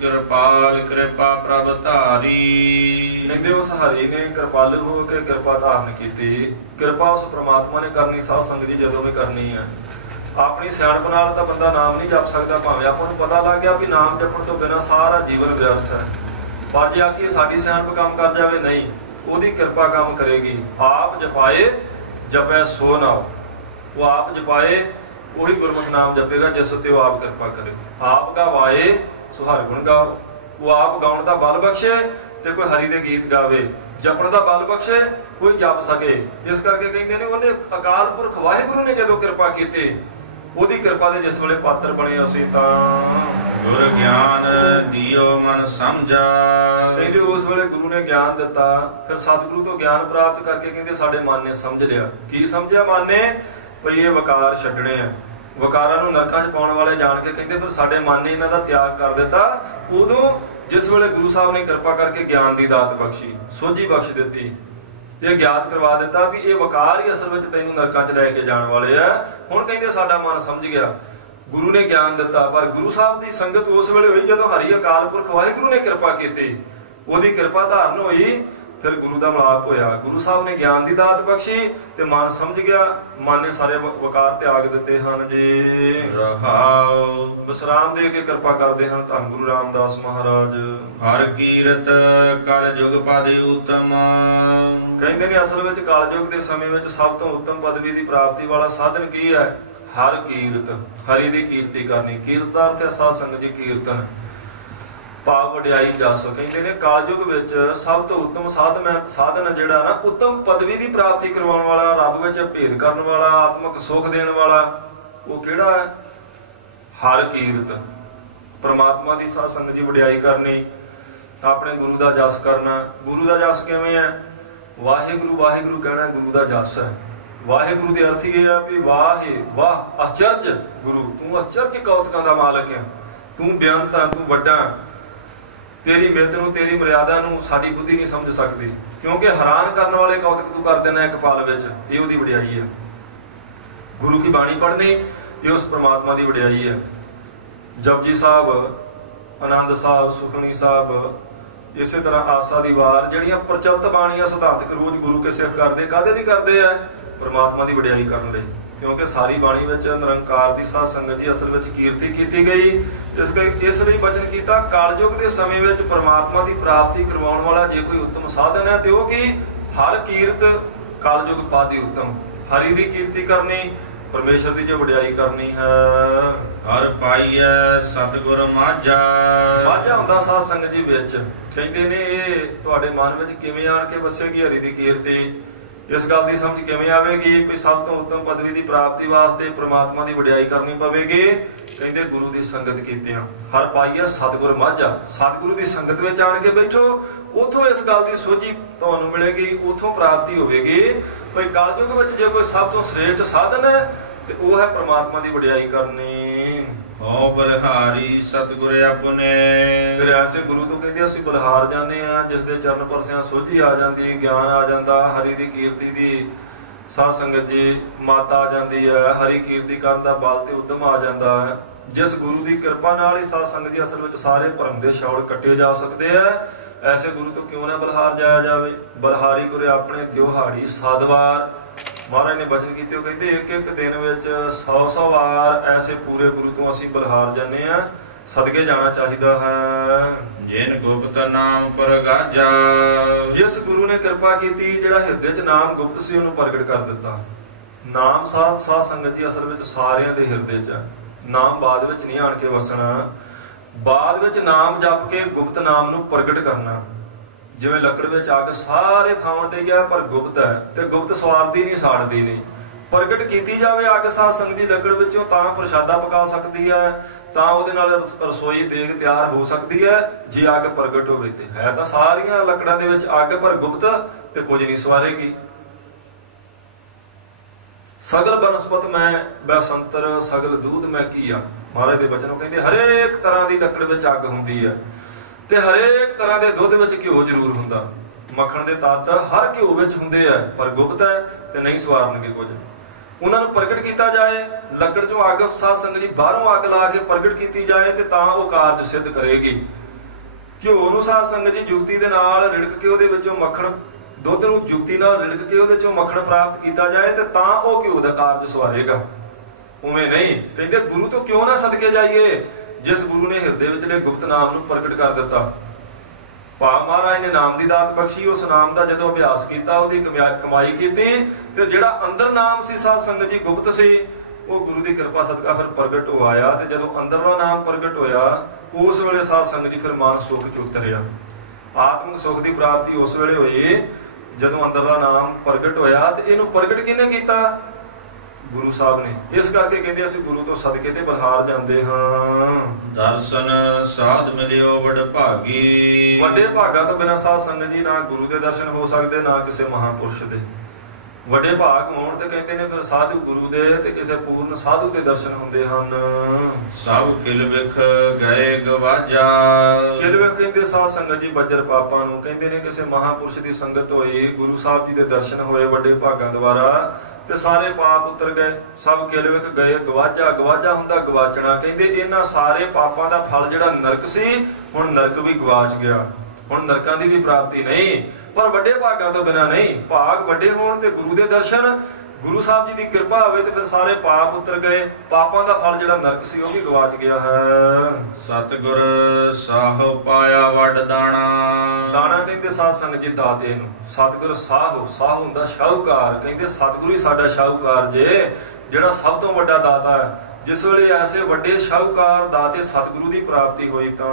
ਕਿਰਪਾਲ ਕਿਰਪਾ ਪ੍ਰਭ ਧਾਰੀ। ਕਹਿੰਦੇ ਉਸ ਹਰੀ ਨੇ ਕਿਰਪਾਲੂ ਹੋ ਕੇ ਕਿਰਪਾ ਧਾਰਨ ਕੀਤੀ। ਕਿਰਪਾ ਉਸ ਪ੍ਰਮਾਤਮਾ ਨੇ ਕਰਨੀ ਸਾਧ ਸੰਗਤ ਜੀ ਜਦੋਂ ਵੀ ਕਰਨੀ ਹੈ। ਆਪਣੀ ਸਿਆਣਪ ਨਾਲ ਤਾਂ ਬੰਦਾ ਨਾਮ ਨਹੀਂ ਜਪ ਸਕਦਾ, ਭਾਵੇਂ ਆਪਾਂ ਨੂੰ ਪਤਾ ਲੱਗ ਗਿਆ ਵੀ ਨਾਮ ਜਪਣ ਤੋਂ ਬਿਨਾਂ ਸਾਰਾ ਜੀਵਨ ਵਿਅਰਥ ਹੈ। ਪਰ ਜੇ ਆਖੀਏ ਸਾਡੀ ਸਿਆਣਪ ਕੰਮ ਕਰ ਜਾਵੇ, ਨਹੀਂ, ਉਹਦੀ ਕਿਰਪਾ ਕੰਮ ਕਰੇਗੀ। ਆਪ ਜਪਾਏ ਜਪੈ ਸੋ ਨਾਉ, ਉਹ ਆਪ ਜਪਾਏ ਉਹੀ ਗੁਰਮੁਖ ਨਾਮ ਜਪੇਗਾ ਜਿਸ ਉੱਤੇ ਉਹ ਆਪ ਕਿਰਪਾ ਕਰੇ। ਆਪ ਗਾਵਾਏ ਸੋ ਹਰਿ ਗੁਣ ਗਾਓ, ਉਹ ਆਪ ਗਾਉਣ ਦਾ ਬਲ ਬਖਸ਼ੇ ਤੇ ਕੋਈ ਹਰੀ ਦੇ ਗੀਤ ਗਾਵੇ, ਜਪਣ ਦਾ ਬਲ ਬਖਸ਼ੇ ਕੋਈ ਜਪ ਸਕੇ। ਇਸ ਕਰਕੇ ਕਹਿੰਦੇ ਨੇ ਉਹਨੇ ਅਕਾਲ ਪੁਰਖ ਵਾਹਿਗੁਰੂ ਨੇ ਜਦੋਂ ਕਿਰਪਾ ਕੀਤੀ, ਉਹਦੀ ਕਿਰਪਾ ਦੇ ਜਿਸ ਵੇਲੇ ਪਾਤਰ ਬਣੇ ਅਸੀਂ ਤਾਂ ਗੁਰ ਗਿਆਨ ਦਿਓ ਮਨ ਸਮਝਾ। ਕਹਿੰਦੇ ਉਸ ਵੇਲੇ ਗੁਰੂ ਨੇ ਗਿਆਨ ਦਿੱਤਾ, ਫਿਰ ਸਤਿਗੁਰੂ ਤੋਂ ਗਿਆਨ ਪ੍ਰਾਪਤ ਕਰਕੇ ਕਹਿੰਦੇ ਸਾਡੇ ਮਨ ਨੇ ਸਮਝ ਲਿਆ। ਕੀ ਸਮਝਿਆ ਮਨ ਨੇ? ਭਈ ਇਹ ਵਕਾਰ ਛੱਡਣੇ ਆ, ਵਕਾਰਾਂ ਨੂੰ ਨਰਕਾਂ 'ਚ ਪਾਉਣ ਵਾਲੇ ਜਾਣ ਕੇ ਕਹਿੰਦੇ ਫਿਰ ਸਾਡੇ ਮਨ ਨੇ ਇਹਨਾਂ ਦਾ ਤਿਆਗ ਕਰ ਦਿੱਤਾ। ਉਦੋਂ ਜਿਸ ਵੇਲੇ ਗੁਰੂ ਸਾਹਿਬ ਨੇ ਕਿਰਪਾ ਕਰਕੇ ਗਿਆਨ ਦੀ ਦਾਤ ਬਖਸ਼ੀ, ਸੋਝੀ ਬਖਸ਼ ਦਿੱਤੀ, ਇਹ ਗਿਆਤ ਕਰਵਾ ਦਿੱਤਾ ਵੀ ਇਹ ਵਕਾਰ ਹੀ ਅਸਲ ਵਿੱਚ ਤੈਨੂੰ ਨਰਕਾਂ 'ਚ ਲੈ ਕੇ ਜਾਣ ਵਾਲੇ ਆ। ਹੁਣ ਕਹਿੰਦੇ ਸਾਡਾ ਮਨ ਸਮਝ ਗਿਆ, ਗੁਰੂ ਨੇ ਗਿਆਨ ਦਿੱਤਾ। ਪਰ ਗੁਰੂ ਸਾਹਿਬ ਦੀ ਸੰਗਤ ਉਸ ਵੇਲੇ ਹੋਈ ਜਦੋਂ ਹਰੀ ਅਕਾਲ ਪੁਰਖ ਵਾਹਿਗੁਰੂ ਨੇ ਕਿਰਪਾ ਕੀਤੀ, ਉਹਦੀ ਕਿਰਪਾ ਧਾਰਨ ਹੋਈ, ਫਿਰ ਗੁਰੂ ਦਾ ਮਿਲਾਪ ਹੋਇਆ। ਗੁਰੂ ਸਾਹਿਬ ਨੇ ਗਿਆਨ ਦੀ ਦਾਤ ਬਖਸ਼ੀ ਤੇ ਮਨ ਸਮਝ ਗਿਆ, ਮਨ ਨੇ ਸਾਰੇ ਵਕਾਰ ਤਿਆਗ ਦਿੱਤੇ ਹਨ ਜੀ। ਰਹਾਉ ਵਿਸਰਾਮ ਦੇ ਕੇ ਕਿਰਪਾ ਕਰਦੇ ਹਨ ਧੰਨ ਗੁਰੂ ਰਾਮਦਾਸ ਮਹਾਰਾਜ। ਹਰ ਕੀਰਤ ਕਲ ਯੁਗ ਪਦਿ ਉਤਮ। ਕਹਿੰਦੇ ਨੇ ਅਸਲ ਵਿੱਚ ਕਲਯੁਗ ਦੇ ਸਮੇਂ ਵਿੱਚ ਸਭ ਤੋਂ ਉੱਤਮ ਪਦਵੀ ਦੀ ਪ੍ਰਾਪਤੀ ਵਾਲਾ ਸਾਧਨ ਕੀ ਹੈ? ਹਰ ਕੀਰਤ, ਹਰੀ ਦੀ ਕੀਰਤੀ ਕਰਨੀ। ਕੀਰਤ ਦਾ ਅਰਥ ਹੈ ਸਾਧ ਸੰਗਤ ਜੀ ਕੀਰਤਨ, ਭਾਵ ਵਡਿਆਈ ਜਸ। ਕਹਿੰਦੇ ਨੇ ਕਲਯੁਗ ਵਿੱਚ ਸਭ ਤੋਂ ਉੱਤਮ ਸਾਧਨ ਜਿਹੜਾ ਨਾ, ਉੱਤਮ ਪਦਵੀ ਦੀ ਪ੍ਰਾਪਤੀ ਕਰਵਾਉਣ ਵਾਲਾ, ਰੱਬ ਵਿੱਚ ਭੇਦ ਕਰਨ ਵਾਲਾ, ਆਤਮਿਕ ਸੁੱਖ ਦੇਣ ਵਾਲਾ, ਉਹ ਕਿਹੜਾ ਹੈ? ਹਰ ਕੀਰਤ। ਪ੍ਰਮਾਤਮਾ ਦੀ ਸਾਧ ਸੰਗਤ ਦੀ ਵਡਿਆਈ ਕਰਨੀ, ਆਪਣੇ ਗੁਰੂ ਦਾ ਜਸ ਕਰਨਾ। ਗੁਰੂ ਦਾ ਜਸ ਕਿਵੇਂ ਹੈ? ਵਾਹਿਗੁਰੂ ਵਾਹਿਗੁਰੂ ਕਹਿਣਾ ਗੁਰੂ ਦਾ ਜਸ ਹੈ। ਵਾਹਿਗੁਰੂ ਦੇ ਅਰਥ ਇਹ ਆ ਵੀ ਵਾਹਿ ਵਾਹ ਅਚਰਜ ਗੁਰੂ, ਤੂੰ ਅਚਰਜ ਕੌਤਕਾਂ ਦਾ ਮਾਲਕ ਹੈ, ਤੂੰ ਬੇਅੰਤ ਹੈ, ਤੂੰ ਵੱਡਾ। ਤੇਰੀ ਮਿਹਨਤ ਨੂੰ, ਤੇਰੀ ਮਰਿਆਦਾ ਨੂੰ ਸਾਡੀ ਬੁੱਧੀ ਨਹੀਂ ਸਮਝ ਸਕਦੀ, ਕਿਉਂਕਿ ਹੈਰਾਨ ਕਰਨ ਵਾਲੇ ਕੌਤਕ ਤੂੰ ਕਰ ਦੇਣਾ ਇੱਕ ਪਲ ਵਿੱਚ। ਇਹ ਉਹਦੀ ਵਡਿਆਈ ਹੈ। ਗੁਰੂ ਕੀ ਬਾਣੀ ਪੜ੍ਹਨੀ, ਇਹ ਉਸ ਪ੍ਰਮਾਤਮਾ ਦੀ ਵਡਿਆਈ ਹੈ। ਜਪਜੀ ਸਾਹਿਬ, ਆਨੰਦ ਸਾਹਿਬ, ਸੁਖਮਨੀ ਸਾਹਿਬ, ਇਸੇ ਤਰ੍ਹਾਂ ਆਸਾ ਦੀ ਵਾਰ, ਜਿਹੜੀਆਂ ਪ੍ਰਚਲਿਤ ਬਾਣੀਆਂ ਸਿਧਾਂਤਕ ਰੋਜ਼ ਗੁਰੂ ਕੇ ਸਿੱਖ ਕਰਦੇ, ਕਾਹਦੇ ਲਈ ਕਰਦੇ ਆ? ਪ੍ਰਮਾਤਮਾ ਦੀ ਵਡਿਆਈ ਕਰਨ ਲਈ। ਕਿਉਂਕਿ ਸਾਰੀ ਬਾਣੀ ਵਿੱਚ ਨਿਰੰਕਾਰ ਦੀ ਸਾਧ ਸੰਗਤ ਦੀ ਅਸਲ ਵਿੱਚ ਕੀਰਤੀ ਕੀਤੀ ਗਈ। ਇਸ ਲਈ ਬਚਨ ਕੀਤਾ, ਕਲਯੁਗ ਦੇ ਸਮੇਂ ਵਿੱਚ ਪ੍ਰਮਾਤਮਾ ਦੀ ਪ੍ਰਾਪਤੀ ਕਰਵਾਉਣ ਵਾਲਾ ਜੇ ਕੋਈ ਉੱਤਮ ਸਾਧਨ ਹੈ ਤੇ ਉਹ ਕੀ? ਹਰ ਕੀਰਤ ਕਲਯੁਗ ਪਾਦੀ ਉੱਤਮ। ਹਰੀ ਦੀ ਕੀਰਤੀ ਕਰਨੀ, ਪਰਮੇਸ਼ਰ ਦੀ ਜੋ ਵਡਿਆਈ ਕਰਨੀ ਹੈ। ਹਰ ਪਾਈਐ ਸਤਿਗੁਰ ਮਾਝਾ। ਮਾਝਾ ਹੁੰਦਾ ਸਾਧ ਸੰਗਤ ਜੀ ਵਿੱਚ। ਕਹਿੰਦੇ ਨੇ ਇਹ ਤੁਹਾਡੇ ਮਨ ਵਿੱਚ ਕਿਵੇਂ ਆਣ ਕੇ ਵਸੇਗੀ ਹਰੀ ਦੀ ਕੀਰਤੀ। ਇਸ ਗੱਲ ਦੀ ਸਮਝ ਕਿਵੇਂ ਆਵੇਗੀ ਵੀ ਸਭ ਤੋਂ ਉੱਤਮ ਪਦਵੀ ਦੀ ਪ੍ਰਾਪਤੀ ਵਾਸਤੇ ਪ੍ਰਮਾਤਮਾ ਦੀ ਵਡਿਆਈ ਕਰਨੀ ਪਵੇਗੀ। ਕਹਿੰਦੇ ਗੁਰੂ ਦੀ ਸੰਗਤ ਕੀਤਿਆਂ। ਹਰ ਪਾਈਐ ਸਤਿਗੁਰ ਮਾਝਾ। ਸਤਿਗੁਰੂ ਦੀ ਸੰਗਤ ਵਿੱਚ ਆਣ ਕੇ ਬੈਠੋ, ਉਥੋਂ ਇਸ ਗੱਲ ਦੀ ਸੋਝੀ ਤੁਹਾਨੂੰ ਮਿਲੇਗੀ, ਉਥੋਂ ਪ੍ਰਾਪਤੀ ਹੋਵੇਗੀ। ਭਈ ਕਲਯੁਗ ਵਿੱਚ ਜੇ ਕੋਈ ਸਭ ਤੋਂ ਸ੍ਰੇਸ਼ਟ ਸਾਧਨ ਹੈ ਤੇ ਉਹ ਹੈ ਪ੍ਰਮਾਤਮਾ ਦੀ ਵਡਿਆਈ ਕਰਨੀ। ਹੋ ਬਲਿਹਾਰੀ ਸਤਿਗੁਰ ਆਪਣੇ। ਫਿਰ ਐਸੇ ਗੁਰੂ ਤੋਂ ਕਹਿੰਦੇ ਅਸੀਂ ਬਲਿਹਾਰ ਜਾਂਦੇ ਹਾਂ, ਜਿਸ ਦੇ ਚਰਨ ਪਰਸਿਆਂ ਸੋਝੀ ਆ ਜਾਂਦੀ, ਗਿਆਨ ਆ ਜਾਂਦਾ, ਹਰੀ ਦੀ ਕੀਰਤੀ ਦੀ ਸਾਧ ਸੰਗਤ ਜੀ ਮਾਤਾ ਆ ਜਾਂਦੀ ਹੈ, ਹਰੀ ਕੀਰਤੀ ਕਰਨ ਦਾ ਬਲ ਤੇ ਉਦਮ ਆ ਜਾਂਦਾ ਹੈ। ਜਿਸ ਗੁਰੂ ਦੀ ਕਿਰਪਾ ਨਾਲ ਹੀ ਸਾਧ ਸੰਗਤ ਜੀ ਅਸਲ ਵਿੱਚ ਸਾਰੇ ਭਰਮ ਦੇ ਛੌੜ ਕੱਟੇ ਜਾ ਸਕਦੇ ਆ। ਐਸੇ ਗੁਰੂ ਤੋਂ ਕਿਉਂ ਨਾ ਬਲਿਹਾਰ ਜਾਇਆ ਜਾਵੇ। ਬਲਿਹਾਰੀ ਗੁਰੇ ਆਪਣੇ ਦਿਹਾੜੀ ਸਾਧਵਾਰ। ਮਹਾਰਾਜ ਨੇ ਬਚਨ ਕੀਤੇ, ਉਹ ਕਹਿੰਦੇ ਇੱਕ ਇੱਕ ਦਿਨ ਵਿੱਚ 100 ਵਾਰ ਐਸੇ ਪੂਰੇ ਗੁਰੂ ਤੋਂ ਅਸੀਂ ਬਲਿਹਾਰ ਜਾਂਦੇ ਹਾਂ। ਸਦਕੇ ਜਾਣਾ ਚਾਹੀਦਾ ਹੈ। ਜਿਨ ਗੁਪਤ ਨਾਮ ਪ੍ਰਗਾਜਾ। ਜਿਸ ਗੁਰੂ ਨੇ ਕਿਰਪਾ ਕੀਤੀ, ਜਿਹੜਾ ਹਿਰਦੇ 'ਚ ਨਾਮ ਗੁਪਤ ਸੀ ਉਹਨੂੰ ਪ੍ਰਗਟ ਕਰ ਦਿੱਤਾ। ਨਾਮ ਸਾਧ ਸੰਗਤ ਜੀ ਅਸਲ ਵਿੱਚ ਸਾਰਿਆਂ ਦੇ ਹਿਰਦੇ 'ਚ ਹੈ। ਨਾਮ ਬਾਅਦ ਵਿੱਚ ਨਹੀਂ ਆਣ ਕੇ ਵਸਣਾ। ਬਾਅਦ ਵਿੱਚ ਨਾਮ ਜਪ ਕੇ ਗੁਪਤ ਨਾਮ ਨੂੰ ਪ੍ਰਗਟ ਕਰਨਾ। ਜਿਵੇਂ ਲੱਕੜ ਵਿੱਚ ਅੱਗ ਸਾਰੇ ਥਾਵਾਂ ਤੇ ਹੀ ਹੈ, ਪਰ ਗੁਪਤ ਹੈ ਤੇ ਗੁਪਤ ਸਵਾਰਦੀ ਨਹੀਂ, ਸਾੜਦੀ ਨਹੀਂ। ਪ੍ਰਗਟ ਕੀਤੀ ਜਾਵੇ ਅੱਗ ਸਾਧ ਸੰਗਤ ਦੀ ਲੱਕੜ ਵਿੱਚੋਂ ਤਾਂ ਪ੍ਰਸ਼ਾਦਾ ਪਕਾ ਸਕਦੀ ਹੈ, ਤਾਂ ਉਹਦੇ ਨਾਲ ਰਸੋਈ ਦੇਗ ਤਿਆਰ ਹੋ ਸਕਦੀ ਹੈ। ਜੇ ਅੱਗ ਪ੍ਰਗਟ ਹੋਵੇ ਤੇ ਹੈ ਤਾਂ ਸਾਰੀਆਂ ਲੱਕੜਾਂ ਦੇ ਵਿੱਚ ਅੱਗ, ਪਰ ਗੁਪਤ ਤੇ ਕੁਝ ਨਹੀਂ ਸਵਾਰੇਗੀ। ਸਗਲ ਬਨਸਪਤ ਮੈਂ ਬੈਸੰਤਰ ਸਗਲ ਦੂਧ ਮੈਂ ਕੀਆ। ਮਹਾਰਾਜ ਦੇ ਬਚਨੋਂ ਕਹਿੰਦੇ ਹਰੇਕ ਤਰ੍ਹਾਂ ਦੀ ਲੱਕੜ ਵਿੱਚ ਅੱਗ ਹੁੰਦੀ ਹੈ ਤੇ ਹਰੇਕ ਤਰ੍ਹਾਂ ਦੇ ਦੁੱਧ ਵਿੱਚ ਘਿਓ ਜ਼ਰੂਰ ਹੁੰਦਾ। ਮੱਖਣ ਦੇ ਤੱਤ ਹਰ ਘਿਓ ਵਿੱਚ ਹੁੰਦੇ ਆ, ਪਰ ਗੁਪਤ ਹੈ ਤੇ ਨਹੀਂ ਸਵਾਰਨਗੇ ਕੁਝ। ਉਹਨਾਂ ਨੂੰ ਪ੍ਰਗਟ ਕੀਤਾ ਜਾਏ। ਲੱਕੜ ਚੋਂ ਅੱਗ ਸਾਧ ਸੰਗਤ ਜੀ ਬਾਹਰੋਂ ਅੱਗ ਲਾ ਕੇ ਪ੍ਰਗਟ ਕੀਤੀ ਜਾਏ ਤੇ ਤਾਂ ਉਹ ਕਾਰਜ ਸਿੱਧ ਕਰੇਗੀ। ਘਿਓ ਨੂੰ ਸਾਧ ਸੰਗਤ ਜੀ ਜੁਗਤੀ ਦੇ ਨਾਲ ਰਿੜਕ ਕੇ ਉਹਦੇ ਵਿੱਚੋਂ ਮੱਖਣ, ਦੁੱਧ ਨੂੰ ਜੁਗਤੀ ਨਾਲ ਰਿੜਕ ਕੇ ਉਹਦੇ ਚੋਂ ਮੱਖਣ ਪ੍ਰਾਪਤ ਕੀਤਾ ਜਾਏ ਤੇ ਤਾਂ ਉਹ ਘਿਓ ਦਾ ਕਾਰਜ ਸਵਾਰੇਗਾ। ਉਵੇਂ ਨਹੀਂ। ਕਹਿੰਦੇ ਗੁਰੂ ਤੋਂ ਕਿਉਂ ਨਾ ਸਦਕੇ ਜਾਈਏ, ਜਿਸ ਗੁਰੂ ਨੇ ਹਿਰਦੇ ਵਿਚਲੇ ਗੁਪਤ ਨਾਮ ਨੂੰ ਪ੍ਰਗਟ ਕਰ ਦਿੱਤਾ। ਭਾਵ ਮਹਾਰਾਜ ਨੇ ਨਾਮ ਦੀ ਦਾਤ ਬਖਸ਼ੀ। ਉਸ ਨਾਮ ਦਾ ਜਦੋਂ ਅਭਿਆਸ ਕੀਤਾ, ਉਹਦੀ ਕਮਾਈ ਕੀਤੀ ਤੇ ਜਿਹੜਾ ਅੰਦਰ ਨਾਮ ਸੀ ਸਾਧ ਸੰਗਤ ਜੀ ਗੁਪਤ ਸੀ, ਉਹ ਗੁਰੂ ਦੀ ਕਿਰਪਾ ਸਦਕਾ ਫਿਰ ਪ੍ਰਗਟ ਹੋ ਆਇਆ। ਤੇ ਜਦੋਂ ਅੰਦਰਲਾ ਨਾਮ ਪ੍ਰਗਟ ਹੋਇਆ, ਉਸ ਵੇਲੇ ਸਾਧ ਸੰਗਤ ਜੀ ਫਿਰ ਮਨ ਸੁਖ ਚ ਉਤਰਿਆ। ਆਤਮਿਕ ਸੁਖ ਦੀ ਪ੍ਰਾਪਤੀ ਉਸ ਵੇਲੇ ਹੋਈ ਜਦੋਂ ਅੰਦਰਲਾ ਨਾਮ ਪ੍ਰਗਟ ਹੋਇਆ। ਤੇ ਇਹਨੂੰ ਪ੍ਰਗਟ ਕਿਹਨੇ ਕੀਤਾ? ਗੁਰੂ ਸਾਹਿਬ ਨੇ। ਇਸ ਕਰਕੇ ਕਹਿੰਦੇ ਅਸੀਂ ਗੁਰੂ ਤੋਂ ਸਦਕੇ ਤੇ ਬਲਿਹਾਰ ਜਾਂਦੇ ਹਾਂ। ਦਰਸ਼ਨ ਸਾਧ ਮਿਲਿਓ ਵਡ ਭਾਗੀ। ਵੱਡੇ ਭਾਗਾ ਤੋਂ ਬਿਨਾਂ ਸਾਧ ਸੰਗਤ ਜੀ ਨਾ ਗੁਰੂ ਦੇ ਦਰਸ਼ਨ ਹੋ ਸਕਦੇ, ਨਾ ਕਿਸੇ ਮਹਾਂਪੁਰਸ਼ ਦੇ। ਵੱਡੇ ਭਾਗ ਹੋਣ ਤੇ ਕਹਿੰਦੇ ਨੇ ਫਿਰ ਸਾਧੂ ਗੁਰੂ ਦੇ ਤੇ ਕਿਸੇ ਪੂਰਨ ਸਾਧੂ ਦੇ ਦਰਸ਼ਨ ਹੁੰਦੇ ਹਨ। ਸਭ ਕਿਲ ਵਿਖ ਗਏ ਗਵਾਜਾ। ਕਿਲ ਵਿਖ ਕਹਿੰਦੇ ਸਾਧ ਸੰਗਤ ਜੀ ਬੱਜਰ ਪਾਪਾਂ ਨੂੰ। ਕਹਿੰਦੇ ਨੇ ਕਿਸੇ ਮਹਾਂਪੁਰਸ਼ ਦੀ ਸੰਗਤ ਹੋਈ, ਗੁਰੂ ਸਾਹਿਬ ਜੀ ਦੇ ਦਰਸ਼ਨ ਹੋਏ ਵੱਡੇ ਭਾਗਾਂ ਦੁਆਰਾ ਤੇ ਸਾਰੇ ਪਾਪ ਉਤਰ ਗਏ। ਸਭ ਕਿਲ ਵਿਖ ਗਏ ਗਵਾਜਾ। ਗਵਾਜਾ ਹੁੰਦਾ ਗਵਾਚਣਾ। ਕਹਿੰਦੇ ਇਹਨਾਂ ਸਾਰੇ ਪਾਪਾਂ ਦਾ ਫਲ ਜਿਹੜਾ ਨਰਕ ਸੀ, ਹੁਣ ਨਰਕ ਵੀ ਗਵਾਚ ਗਿਆ। ਹੁਣ ਨਰਕਾਂ ਦੀ ਵੀ ਪ੍ਰਾਪਤੀ ਨਹੀਂ, ਪਰ ਵੱਡੇ ਭਾਗਾਂ ਤੋਂ ਬਿਨਾਂ ਨਹੀਂ। ਭਾਗ ਵੱਡੇ ਹੋਣ ਤੇ ਗੁਰੂ ਦੇ ਦਰਸ਼ਨ, ਗੁਰੂ ਸਾਹਿਬ ਜੀ ਦੀ ਕਿਰਪਾ ਹੋਵੇ ਤੇ ਫਿਰ ਸਾਰੇ ਪਾਪ ਉਤਰ ਗਏ। ਪਾਪਾਂ ਦਾ ਫਲ ਜਿਹੜਾ ਨਰਕ ਸੀ ਉਹ ਵੀ ਗਵਾਚ ਗਿਆ ਹੈ। ਸਤਿਗੁਰ ਸਾਹੋ ਪਾਇਆ ਵੱਡ ਦਾਣਾ। ਦਾਣਾ ਕਹਿੰਦੇ ਸਾਧ ਸੰਗਤ ਜੀ ਦਾਤੇ ਨੂੰ। ਸਤਿਗੁਰ ਸਾਹੋ, ਸਾਹੋ ਹੁੰਦਾ ਸ਼ਾਹੂਕਾਰ। ਕਹਿੰਦੇ ਸਤਿਗੁਰੂ ਹੀ ਸਾਡਾ ਸ਼ਾਹੂਕਾਰ ਜੇ, ਜਿਹੜਾ ਸਭ ਤੋਂ ਵੱਡਾ ਦਾਤਾ ਹੈ। ਜਿਸ ਵੇਲੇ ਐਸੇ ਵੱਡੇ ਸ਼ਾਹੂਕਾਰ ਦਾਤੇ ਸਤਿਗੁਰੂ ਦੀ ਪ੍ਰਾਪਤੀ ਹੋਈ ਤਾਂ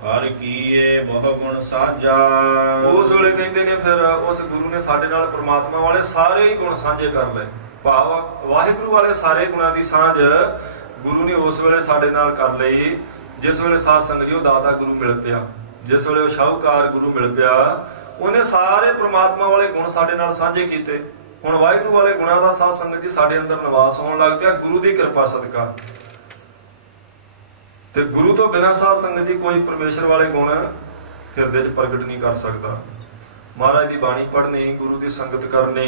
ਹਰ ਕੀਏ ਬਹੁ ਗੁਣ ਸਾਝਾ। ਉਸ ਵੇਲੇ ਕਹਿੰਦੇ ਨੇ ਫਿਰ ਉਸ ਗੁਰੂ ਨੇ ਸਾਡੇ ਨਾਲ ਪ੍ਰਮਾਤਮਾ ਵਾਲੇ ਸਾਰੇ ਹੀ ਗੁਣ ਸਾਂਝੇ ਕਰ ਲਏ। ਭਾਵ ਵਾਹਿਗੁਰੂ ਵਾਲੇ ਸਾਰੇ ਗੁਣਾਂ ਦੀ ਸਾਂਝ ਗੁਰੂ ਨੇ ਉਸ ਵੇਲੇ ਸਾਡੇ ਨਾਲ ਕਰ ਲਈ, ਜਿਸ ਵੇਲੇ ਸਾਧ ਸੰਗਤ ਜੀ ਉਹ ਦਾਤਾ ਗੁਰੂ ਮਿਲ ਪਿਆ। ਜਿਸ ਵੇਲੇ ਉਹ ਸ਼ਾਹੂਕਾਰ ਗੁਰੂ ਮਿਲ ਪਿਆ, ਉਹਨੇ ਸਾਰੇ ਪ੍ਰਮਾਤਮਾ ਵਾਲੇ ਗੁਣ ਸਾਡੇ ਨਾਲ ਸਾਂਝੇ ਕੀਤੇ। ਹੁਣ ਵਾਹਿਗੁਰੂ ਵਾਲੇ ਗੁਣਾਂ ਦਾ ਸਾਧ ਸੰਗਤ ਜੀ ਸਾਡੇ ਅੰਦਰ ਨਿਵਾਸ ਹੋਣ ਲੱਗ ਪਿਆ, ਗੁਰੂ ਦੀ ਕਿਰਪਾ ਸਦਕਾ। ਤੇ ਗੁਰੂ ਤੋਂ ਬਿਨਾਂ ਸਾਧ ਸੰਗਤ ਜੀ ਕੋਈ ਪਰਮੇਸ਼ਰ ਵਾਲੇ ਗੁਣ ਹਿਰਦੇ 'ਚ ਪ੍ਰਗਟ ਨਹੀਂ ਕਰ ਸਕਦਾ। ਮਹਾਰਾਜ ਦੀ ਬਾਣੀ ਪੜ੍ਹਨੀ, ਗੁਰੂ ਦੀ ਸੰਗਤ ਕਰਨੀ,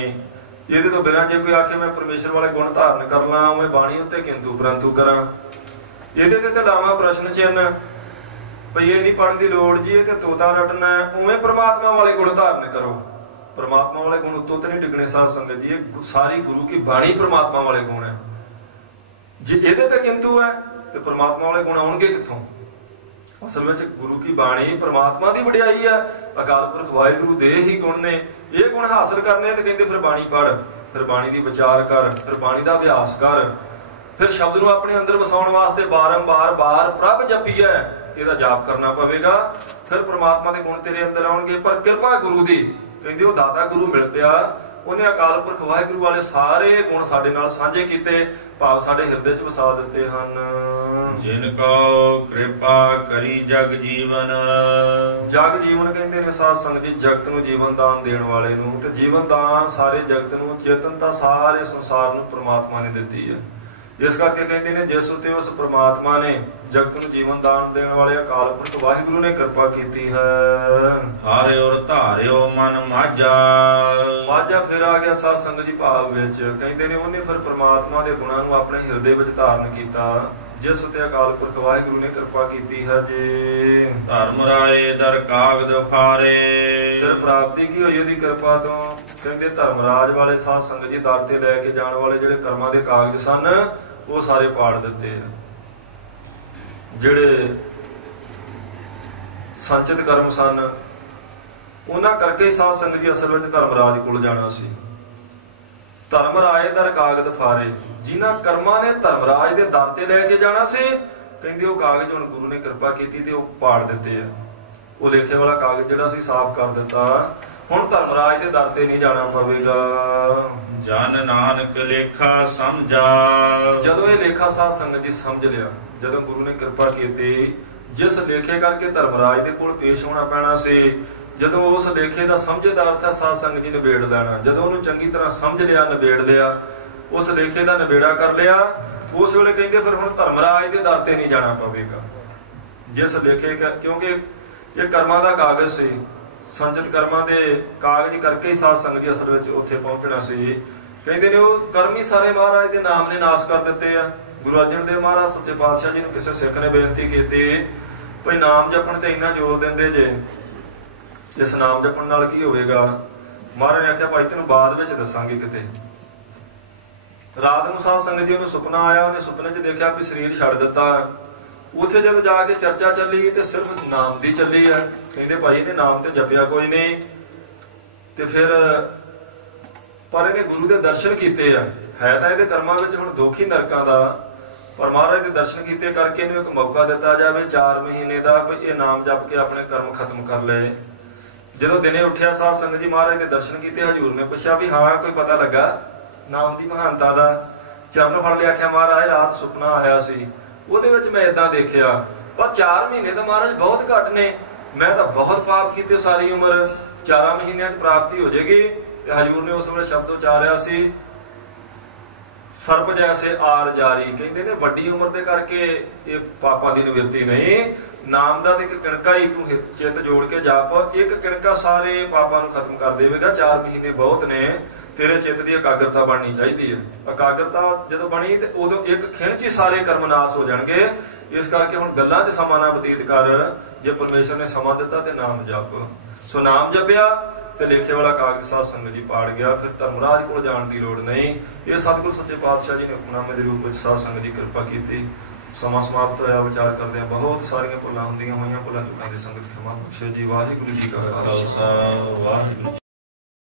ਇਹਦੇ ਤੋਂ ਬਿਨਾਂ ਜੇ ਕੋਈ ਆਖੇ ਮੈਂ ਪਰਮੇਸ਼ਰ ਵਾਲੇ ਗੁਣ ਧਾਰਨ ਕਰ ਲਾਂ, ਉਵੇਂ ਬਾਣੀ ਉੱਤੇ ਕਿੰਤੂ ਪਰੰਤੂ ਕਰਾਂ, ਇਹਦੇ ਤੇ ਲਾਵਾਂ ਪ੍ਰਸ਼ਨ ਚਿੰਨ ਭਈ ਇਹ ਨਹੀਂ ਪੜ੍ਹਨ ਦੀ ਲੋੜ ਜੀ, ਇਹ ਤੇ ਤੋਤਾ ਰਟਣਾ। ਉਵੇਂ ਪ੍ਰਮਾਤਮਾ ਵਾਲੇ ਗੁਣ ਧਾਰਨ ਕਰੋ। ਪ੍ਰਮਾਤਮਾ ਵਾਲੇ ਗੁਣ ਉੱਤੋਂ ਤੇ ਨਹੀਂ ਡਿੱਗਣੇ ਸਾਧ ਸੰਗਤ ਜੀ। ਇਹ ਸਾਰੀ ਗੁਰੂ ਕੀ ਬਾਣੀ ਪ੍ਰਮਾਤਮਾ ਵਾਲੇ ਗੁਣ ਹੈ। ਜੇ ਇਹਦੇ ਤੇ ਕਿੰਤੂ ਹੈ ਤੇ ਪ੍ਰਮਾਤਮਾ ਵਾਲੇ ਗੁਣ ਆਉਣਗੇ ਕਿੱਥੋਂ? ਅਸਲ ਵਿੱਚ ਗੁਰੂ ਕੀ ਬਾਣੀ ਪ੍ਰਮਾਤਮਾ ਦੀ ਵਡਿਆਈ ਹੈ। ਅਕਾਲ ਪੁਰਖ ਵਾਹਿਗੁਰੂ ਦੇ ਹੀ ਗੁਣ ਨੇ। ਇਹ ਗੁਣ ਹਾਸਲ ਕਰਨੇ ਤੇ ਕਹਿੰਦੇ ਫਿਰ ਬਾਣੀ ਪੜ੍ਹ। ਫਿਰ ਬਾਣੀ ਦੀ ਵਿਚਾਰ ਕਰ, ਫਿਰ ਬਾਣੀ ਦਾ ਅਭਿਆਸ ਕਰ, ਫਿਰ ਸ਼ਬਦ ਨੂੰ ਆਪਣੇ ਅੰਦਰ ਵਸਾਉਣ ਵਾਸਤੇ ਬਾਰ ਪ੍ਰਭ ਜਪੀਐ, ਇਹਦਾ ਜਾਪ ਕਰਨਾ ਪਵੇਗਾ। ਫਿਰ ਪ੍ਰਮਾਤਮਾ ਦੇ ਗੁਣ ਤੇਰੇ ਅੰਦਰ ਆਉਣਗੇ। ਪਰ ਕਿਰਪਾ ਗੁਰੂ ਦੀ, ਕਹਿੰਦੇ ਉਹ ਦਾਤਾ ਗੁਰੂ ਮਿਲ ਪਿਆ, ਉਹਨੇ ਅਕਾਲ ਪੁਰਖ ਵਾਹਿਗੁਰੂ ਵਾਲੇ ਸਾਰੇ ਗੁਣ ਸਾਡੇ ਨਾਲ ਸਾਂਝੇ ਕੀਤੇ, ਭਾਵ ਸਾਡੇ ਹਿਰਦੇ 'ਚ ਵਸਾ ਦਿੱਤੇ ਹਨ। ਜਿਨ ਕੋ ਕਿਰਪਾ ਕਰੀ ਜਗ ਜੀਵਨ, ਜਗ ਜੀਵਨ ਕਹਿੰਦੇ ਨੇ ਸਾਧ ਸੰਗਤ ਜੀ ਜਗਤ ਨੂੰ ਜੀਵਨ ਦਾਨ ਦੇਣ ਵਾਲੇ ਨੂੰ, ਤੇ ਜੀਵਨ ਦਾਨ ਸਾਰੇ ਜਗਤ ਨੂੰ, ਚੇਤਨਤਾ ਸਾਰੇ ਸੰਸਾਰ ਨੂੰ ਪ੍ਰਮਾਤਮਾ ਨੇ ਦਿੱਤੀ ਹੈ। ਇਸ ਕਰਕੇ ਕਹਿੰਦੇ ਨੇ ਜਿਸ ਉਤੇ ਉਸ ਪ੍ਰਮਾਤਮਾ ਨੇ ਜਗਤ ਨੂੰ ਜੀਵਨ ਦਾਨ ਦੇਣ ਵਾਲੇ ਅਕਾਲ ਪੁਰਖ ਵਾਹਿਗੁਰੂ ਨੇ ਕਿਰਪਾ ਕੀਤੀ ਹੈ। ਹਾਰਿਓ ਧਾਰਿਓ ਮਨ ਮਾਝਾ, ਮਾਝਾ ਫਿਰ ਆ ਗਿਆ ਸਾਧ ਸੰਗਤ ਜੀ ਭਾਵ ਵਿੱਚ, ਕਹਿੰਦੇ ਨੇ ਉਹਨੇ ਫਿਰ ਪ੍ਰਮਾਤਮਾ ਦੇ ਗੁਣਾਂ ਨੂੰ ਆਪਣੇ ਹਿਰਦੇ ਵਿੱਚ ਧਾਰਨ ਕੀਤਾ, ਜਿਸ ਉਤੇ ਅਕਾਲ ਪੁਰਖ ਵਾਹਿਗੁਰੂ ਨੇ ਕਿਰਪਾ ਕੀਤੀ ਹੈ ਜੀ। ਧਰਮ ਰਾਏ ਦਰ ਕਾਗਦ ਫਾਰੇ, ਫਿਰ ਪ੍ਰਾਪਤੀ ਕੀ ਹੋਈ ਉਹਦੀ ਕਿਰਪਾ ਤੋਂ, ਕਹਿੰਦੇ ਧਰਮਰਾਜ ਵਾਲੇ ਸਾਧ ਸੰਗਤ ਜੀ ਦਰ ਤੇ ਲੈ ਕੇ ਜਾਣ ਵਾਲੇ ਜਿਹੜੇ ਕਰਮਾਂ ਦੇ ਕਾਗਜ਼ ਸਨ ਉਹ ਸਾਰੇ ਪਾੜ ਦਿੱਤੇ। ਜਿਹੜੇ ਸੰਚਿਤ ਕਰਮ ਸਨ ਉਹਨਾਂ ਕਰਕੇ ਹੀ ਸਾਧ ਸੰਗਤ ਜੀ ਅਸਲ ਵਿੱਚ ਧਰਮਰਾਜ ਕੋਲ ਜਾਣਾ ਸੀ। ਧਰਮ ਰਾਏ ਦਰ ਕਾਗਜ਼ ਫਾਰੇ, ਜਿਨ੍ਹਾਂ ਕਰਮਾਂ ਨੇ ਧਰਮਰਾਜ ਦੇ ਦਰ ਤੇ ਲੈ ਕੇ ਜਾਣਾ ਸੀ, ਕਹਿੰਦੇ ਉਹ ਕਾਗਜ਼ ਹੁਣ ਗੁਰੂ ਨੇ ਕਿਰਪਾ ਕੀਤੀ ਤੇ ਉਹ ਪਾੜ ਦਿੱਤੇ ਆ। ਉਹ ਲਿਖੇ ਵਾਲਾ ਕਾਗਜ਼ ਜਿਹੜਾ ਸੀ ਸਾਫ਼ ਕਰ ਦਿੱਤਾ, ਹੁਣ ਧਰਮਰਾਜ ਦੇ ਦਰ ਤੇ ਨਹੀਂ ਜਾਣਾ ਪਵੇਗਾ। ਜਨ ਨਾਨਕ ਲੇਖਾ ਸਮਝਾ, ਜਦੋਂ ਇਹ ਲੇਖਾ ਸਾਧ ਸੰਗਤ ਜੀ ਸਮਝ ਲਿਆ, ਜਦੋਂ ਗੁਰੂ ਨੇ ਕਿਰਪਾ ਕੀਤੀ, ਜਿਸ ਲੇਖੇ ਕਰਕੇ ਧਰਮਰਾਜ ਦੇ ਕੋਲ ਪੇਸ਼ ਹੋਣਾ ਪੈਣਾ ਸੀ, ਜਦੋਂ ਉਸ ਲੇਖੇ ਦਾ ਸਮਝੇ ਦਾ ਅਰਥ ਹੈ ਸਾਧ ਸੰਗਤ ਜੀ ਨਿਬੇੜ ਲੈਣਾ, ਜਦੋਂ ਉਹਨੂੰ ਚੰਗੀ ਤਰ੍ਹਾਂ ਸਮਝ ਲਿਆ, ਨਿਬੇੜ ਲਿਆ, ਉਸ ਲੇਖੇ ਦਾ ਨਿਬੇੜਾ ਕਰ ਲਿਆ, ਉਸ ਵੇਲੇ ਕਹਿੰਦੇ ਫਿਰ ਹੁਣ ਧਰਮਰਾਜ ਦੇ ਦਰ ਤੇ ਨਹੀਂ ਜਾਣਾ ਪਵੇਗਾ। ਜਿਸ ਲੇਖੇ ਕਿਉਂਕਿ ਇਹ ਕਰਮਾਂ ਦਾ ਕਾਗਜ਼ ਸੀ, ਸੰਚਿਤ ਕਰਮਾਂ ਦੇ ਕਾਗਜ਼ ਕਰਕੇ ਹੀ ਸਾਧ ਸੰਗਤ ਜੀ ਅਸਲ ਵਿੱਚ ਉੱਥੇ ਪਹੁੰਚਣਾ ਸੀ। ਕਹਿੰਦੇ ਨੇ ਉਹ ਕਰਮ ਹੀ ਸਾਰੇ ਮਹਾਰਾਜ ਦੇ ਨਾਮ ਨੇ ਨਾਸ਼ ਕਰ ਦਿੱਤੇ ਆ। ਗੁਰੂ ਅਰਜਨ ਦੇਵ ਮਹਾਰਾਜ ਸੱਚੇ ਪਾਤਸ਼ਾਹ ਜੀ ਨੂੰ ਕਿਸੇ ਸਿੱਖ ਨੇ ਬੇਨਤੀ ਕੀਤੀ, ਭਈ ਨਾਮ ਜਪਣ ਤੇ ਇੰਨਾ ਜ਼ੋਰ ਦਿੰਦੇ ਜੇ, ਇਸ ਨਾਮ ਜਪਣ ਨਾਲ ਕੀ ਹੋਵੇਗਾ? ਮਹਾਰਾਜ ਨੇ ਆਖਿਆ ਭਾਈ ਤੈਨੂੰ ਬਾਅਦ ਵਿੱਚ ਦੱਸਾਂਗੇ ਕਿਤੇ। ਰਾਤ ਨੂੰ ਸਾਧ ਸੰਗਤ ਜੀ ਨੂੰ ਸੁਪਨਾ ਆਇਆ, ਉਹਨੇ ਸੁਪਨੇ 'ਚ ਦੇਖਿਆ ਵੀ ਸਰੀਰ ਛੱਡ ਦਿੱਤਾ। ਉੱਥੇ ਜਦੋਂ ਜਾ ਕੇ ਚਰਚਾ ਚੱਲੀ ਤੇ ਸਿਰਫ ਨਾਮ ਦੀ ਚੱਲੀ ਹੈ। ਕਹਿੰਦੇ ਭਾਈ ਇਹਨੇ ਨਾਮ ਤੇ ਜਪਿਆ ਕੋਈ ਨਹੀਂ, ਤੇ ਫਿਰ ਪਰ ਇਹਨੇ ਗੁਰੂ ਦੇ ਦਰਸ਼ਨ ਕੀਤੇ ਆ। ਹੈ ਤਾਂ ਇਹਦੇ ਕਰਮਾਂ ਵਿੱਚ ਹੁਣ ਦੁੱਖ ਹੀ ਨਰਕਾਂ ਦਾ, ਪਰ ਮਹਾਰਾਜ ਦੇ ਦਰਸ਼ਨ ਕੀਤੇ ਕਰਕੇ ਇਹਨੂੰ ਇੱਕ ਮੌਕਾ ਦਿੱਤਾ ਜਾਵੇ 4 ਮਹੀਨੇ ਦਾ, ਕੋਈ ਇਹ ਨਾਮ ਜਪ ਕੇ ਆਪਣੇ ਕਰਮ ਖਤਮ ਕਰ ਲਏ। ਜਦੋਂ ਦਿਨੇ ਉੱਠਿਆ ਸਾਧ ਸੰਗਤ ਜੀ ਮਹਾਰਾਜ ਦੇ ਦਰਸ਼ਨ ਕੀਤੇ, ਹਜ਼ੂਰ ਨੇ ਪੁੱਛਿਆ ਵੀ ਹਾਂ ਕੋਈ ਪਤਾ ਲੱਗਾ ਨਾਮ ਦੀ ਮਹਾਨਤਾ ਦਾ? ਚਰਨ ਫੜ ਲਿਆ, ਆਖਿਆ ਮਹਾਰਾਜ ਰਾਤ ਸੁਪਨਾ ਆਇਆ ਸੀ, ਉਹਦੇ ਵਿੱਚ ਮੈਂ ਏਦਾਂ ਦੇਖਿਆ, ਪਰ 4 ਮਹੀਨੇ ਤਾਂ ਮਹਾਰਾਜ ਬਹੁਤ ਘੱਟ ਨੇ, ਮੈਂ ਤਾਂ ਬਹੁਤ ਪਾਪ ਕੀਤੇ ਸਾਰੀ ਉਮਰ, 4 ਮਹੀਨਿਆਂ 'ਚ ਪ੍ਰਾਪਤੀ ਹੋ ਜਾਏਗੀ। ਤੇ ਹਜ਼ੂਰ ਨੇ ਉਸ ਵੇਲੇ ਸ਼ਬਦ ਉਚਾਰਿਆ ਸੀ, ਸਰਪ ਜੈਸੇ ਆਰ ਜਾਰੀ। ਕਹਿੰਦੇ ਨੇ ਵੱਡੀ ਉਮਰ ਦੇ ਕਰਕੇ ਇਹ ਪਾਪਾਂ ਦੀ ਨਿਵਰਤੀ ਨਹੀਂ, ਨਾਮ ਦਾ ਇੱਕ ਕਿਣਕਾ ਹੀ ਤੂੰ ਚਿੱਤ ਜੋੜ ਕੇ ਜਾਪ, ਇੱਕ ਕਿਣਕਾ ਸਾਰੇ ਪਾਪਾਂ ਨੂੰ ਖਤਮ ਕਰ ਦੇਵੇਗਾ। 4 ਮਹੀਨੇ ਬਹੁਤ ਨੇ, ਤੇਰੇ ਚਿੱਤ ਦੀ ਇਕਾਗਰਤਾ ਬਣਨੀ ਚਾਹੀਦੀ ਹੈ। ਇਕਾਗਰਤਾ ਜਦੋਂ ਬਣੀ ਤੇ ਉਦੋਂ ਇੱਕ ਖਿਣ 'ਚ ਹੀ ਸਾਰੇ ਕਰਮ ਨਾਸ ਹੋ ਜਾਣਗੇ। ਇਸ ਕਰਕੇ ਹੁਣ ਗੱਲਾਂ 'ਚ ਸਮਾਂ ਨਾ ਬਤੀਤ ਕਰ, ਜੇ ਪਰਮੇਸ਼ਰ ਨੇ ਸਮਾਂ ਦਿੱਤਾ ਤੇ ਨਾਮ ਜਪ। ਸੋ ਨਾਮ ਜਪਿਆ ਤੇ ਲੇਖੇ ਵਾਲਾ ਕਾਗਜ਼ ਸਾਧ ਸੰਗਤ ਜੀ ਪਾੜ ਗਿਆ। ਫਿਰ ਧਰਮਰਾਜ ਕੋਲ ਜਾਣ ਦੀ ਲੋੜ ਨਹੀਂ। ਇਹ ਸਤਿਗੁਰ ਸੱਚੇ ਪਾਤਸ਼ਾਹ ਜੀ ਨੇ ਹੁਕਮਨਾਮੇ ਦੇ ਰੂਪ ਵਿੱਚ ਸਾਧ ਸੰਗਤ ਦੀ ਕਿਰਪਾ ਕੀਤੀ। ਸਮਾਂ ਸਮਾਪਤ ਹੋਇਆ। ਵਿਚਾਰ ਕਰਦੇ ਆ ਬਹੁਤ ਸਾਰੀਆਂ ਭੁੱਲਾਂ ਹੁੰਦੀਆਂ ਹੋਈਆਂ, ਭੁੱਲਾਂ ਚੁੱਕਾਂ ਦੀ ਸੰਗਤ ਖਿਮਾ ਬਖਸ਼ੇ ਜੀ। ਵਾਹਿਗੁਰੂ ਜੀ ਕਾ ਖਾਲਸਾ, ਵਾਹਿਗੁਰੂ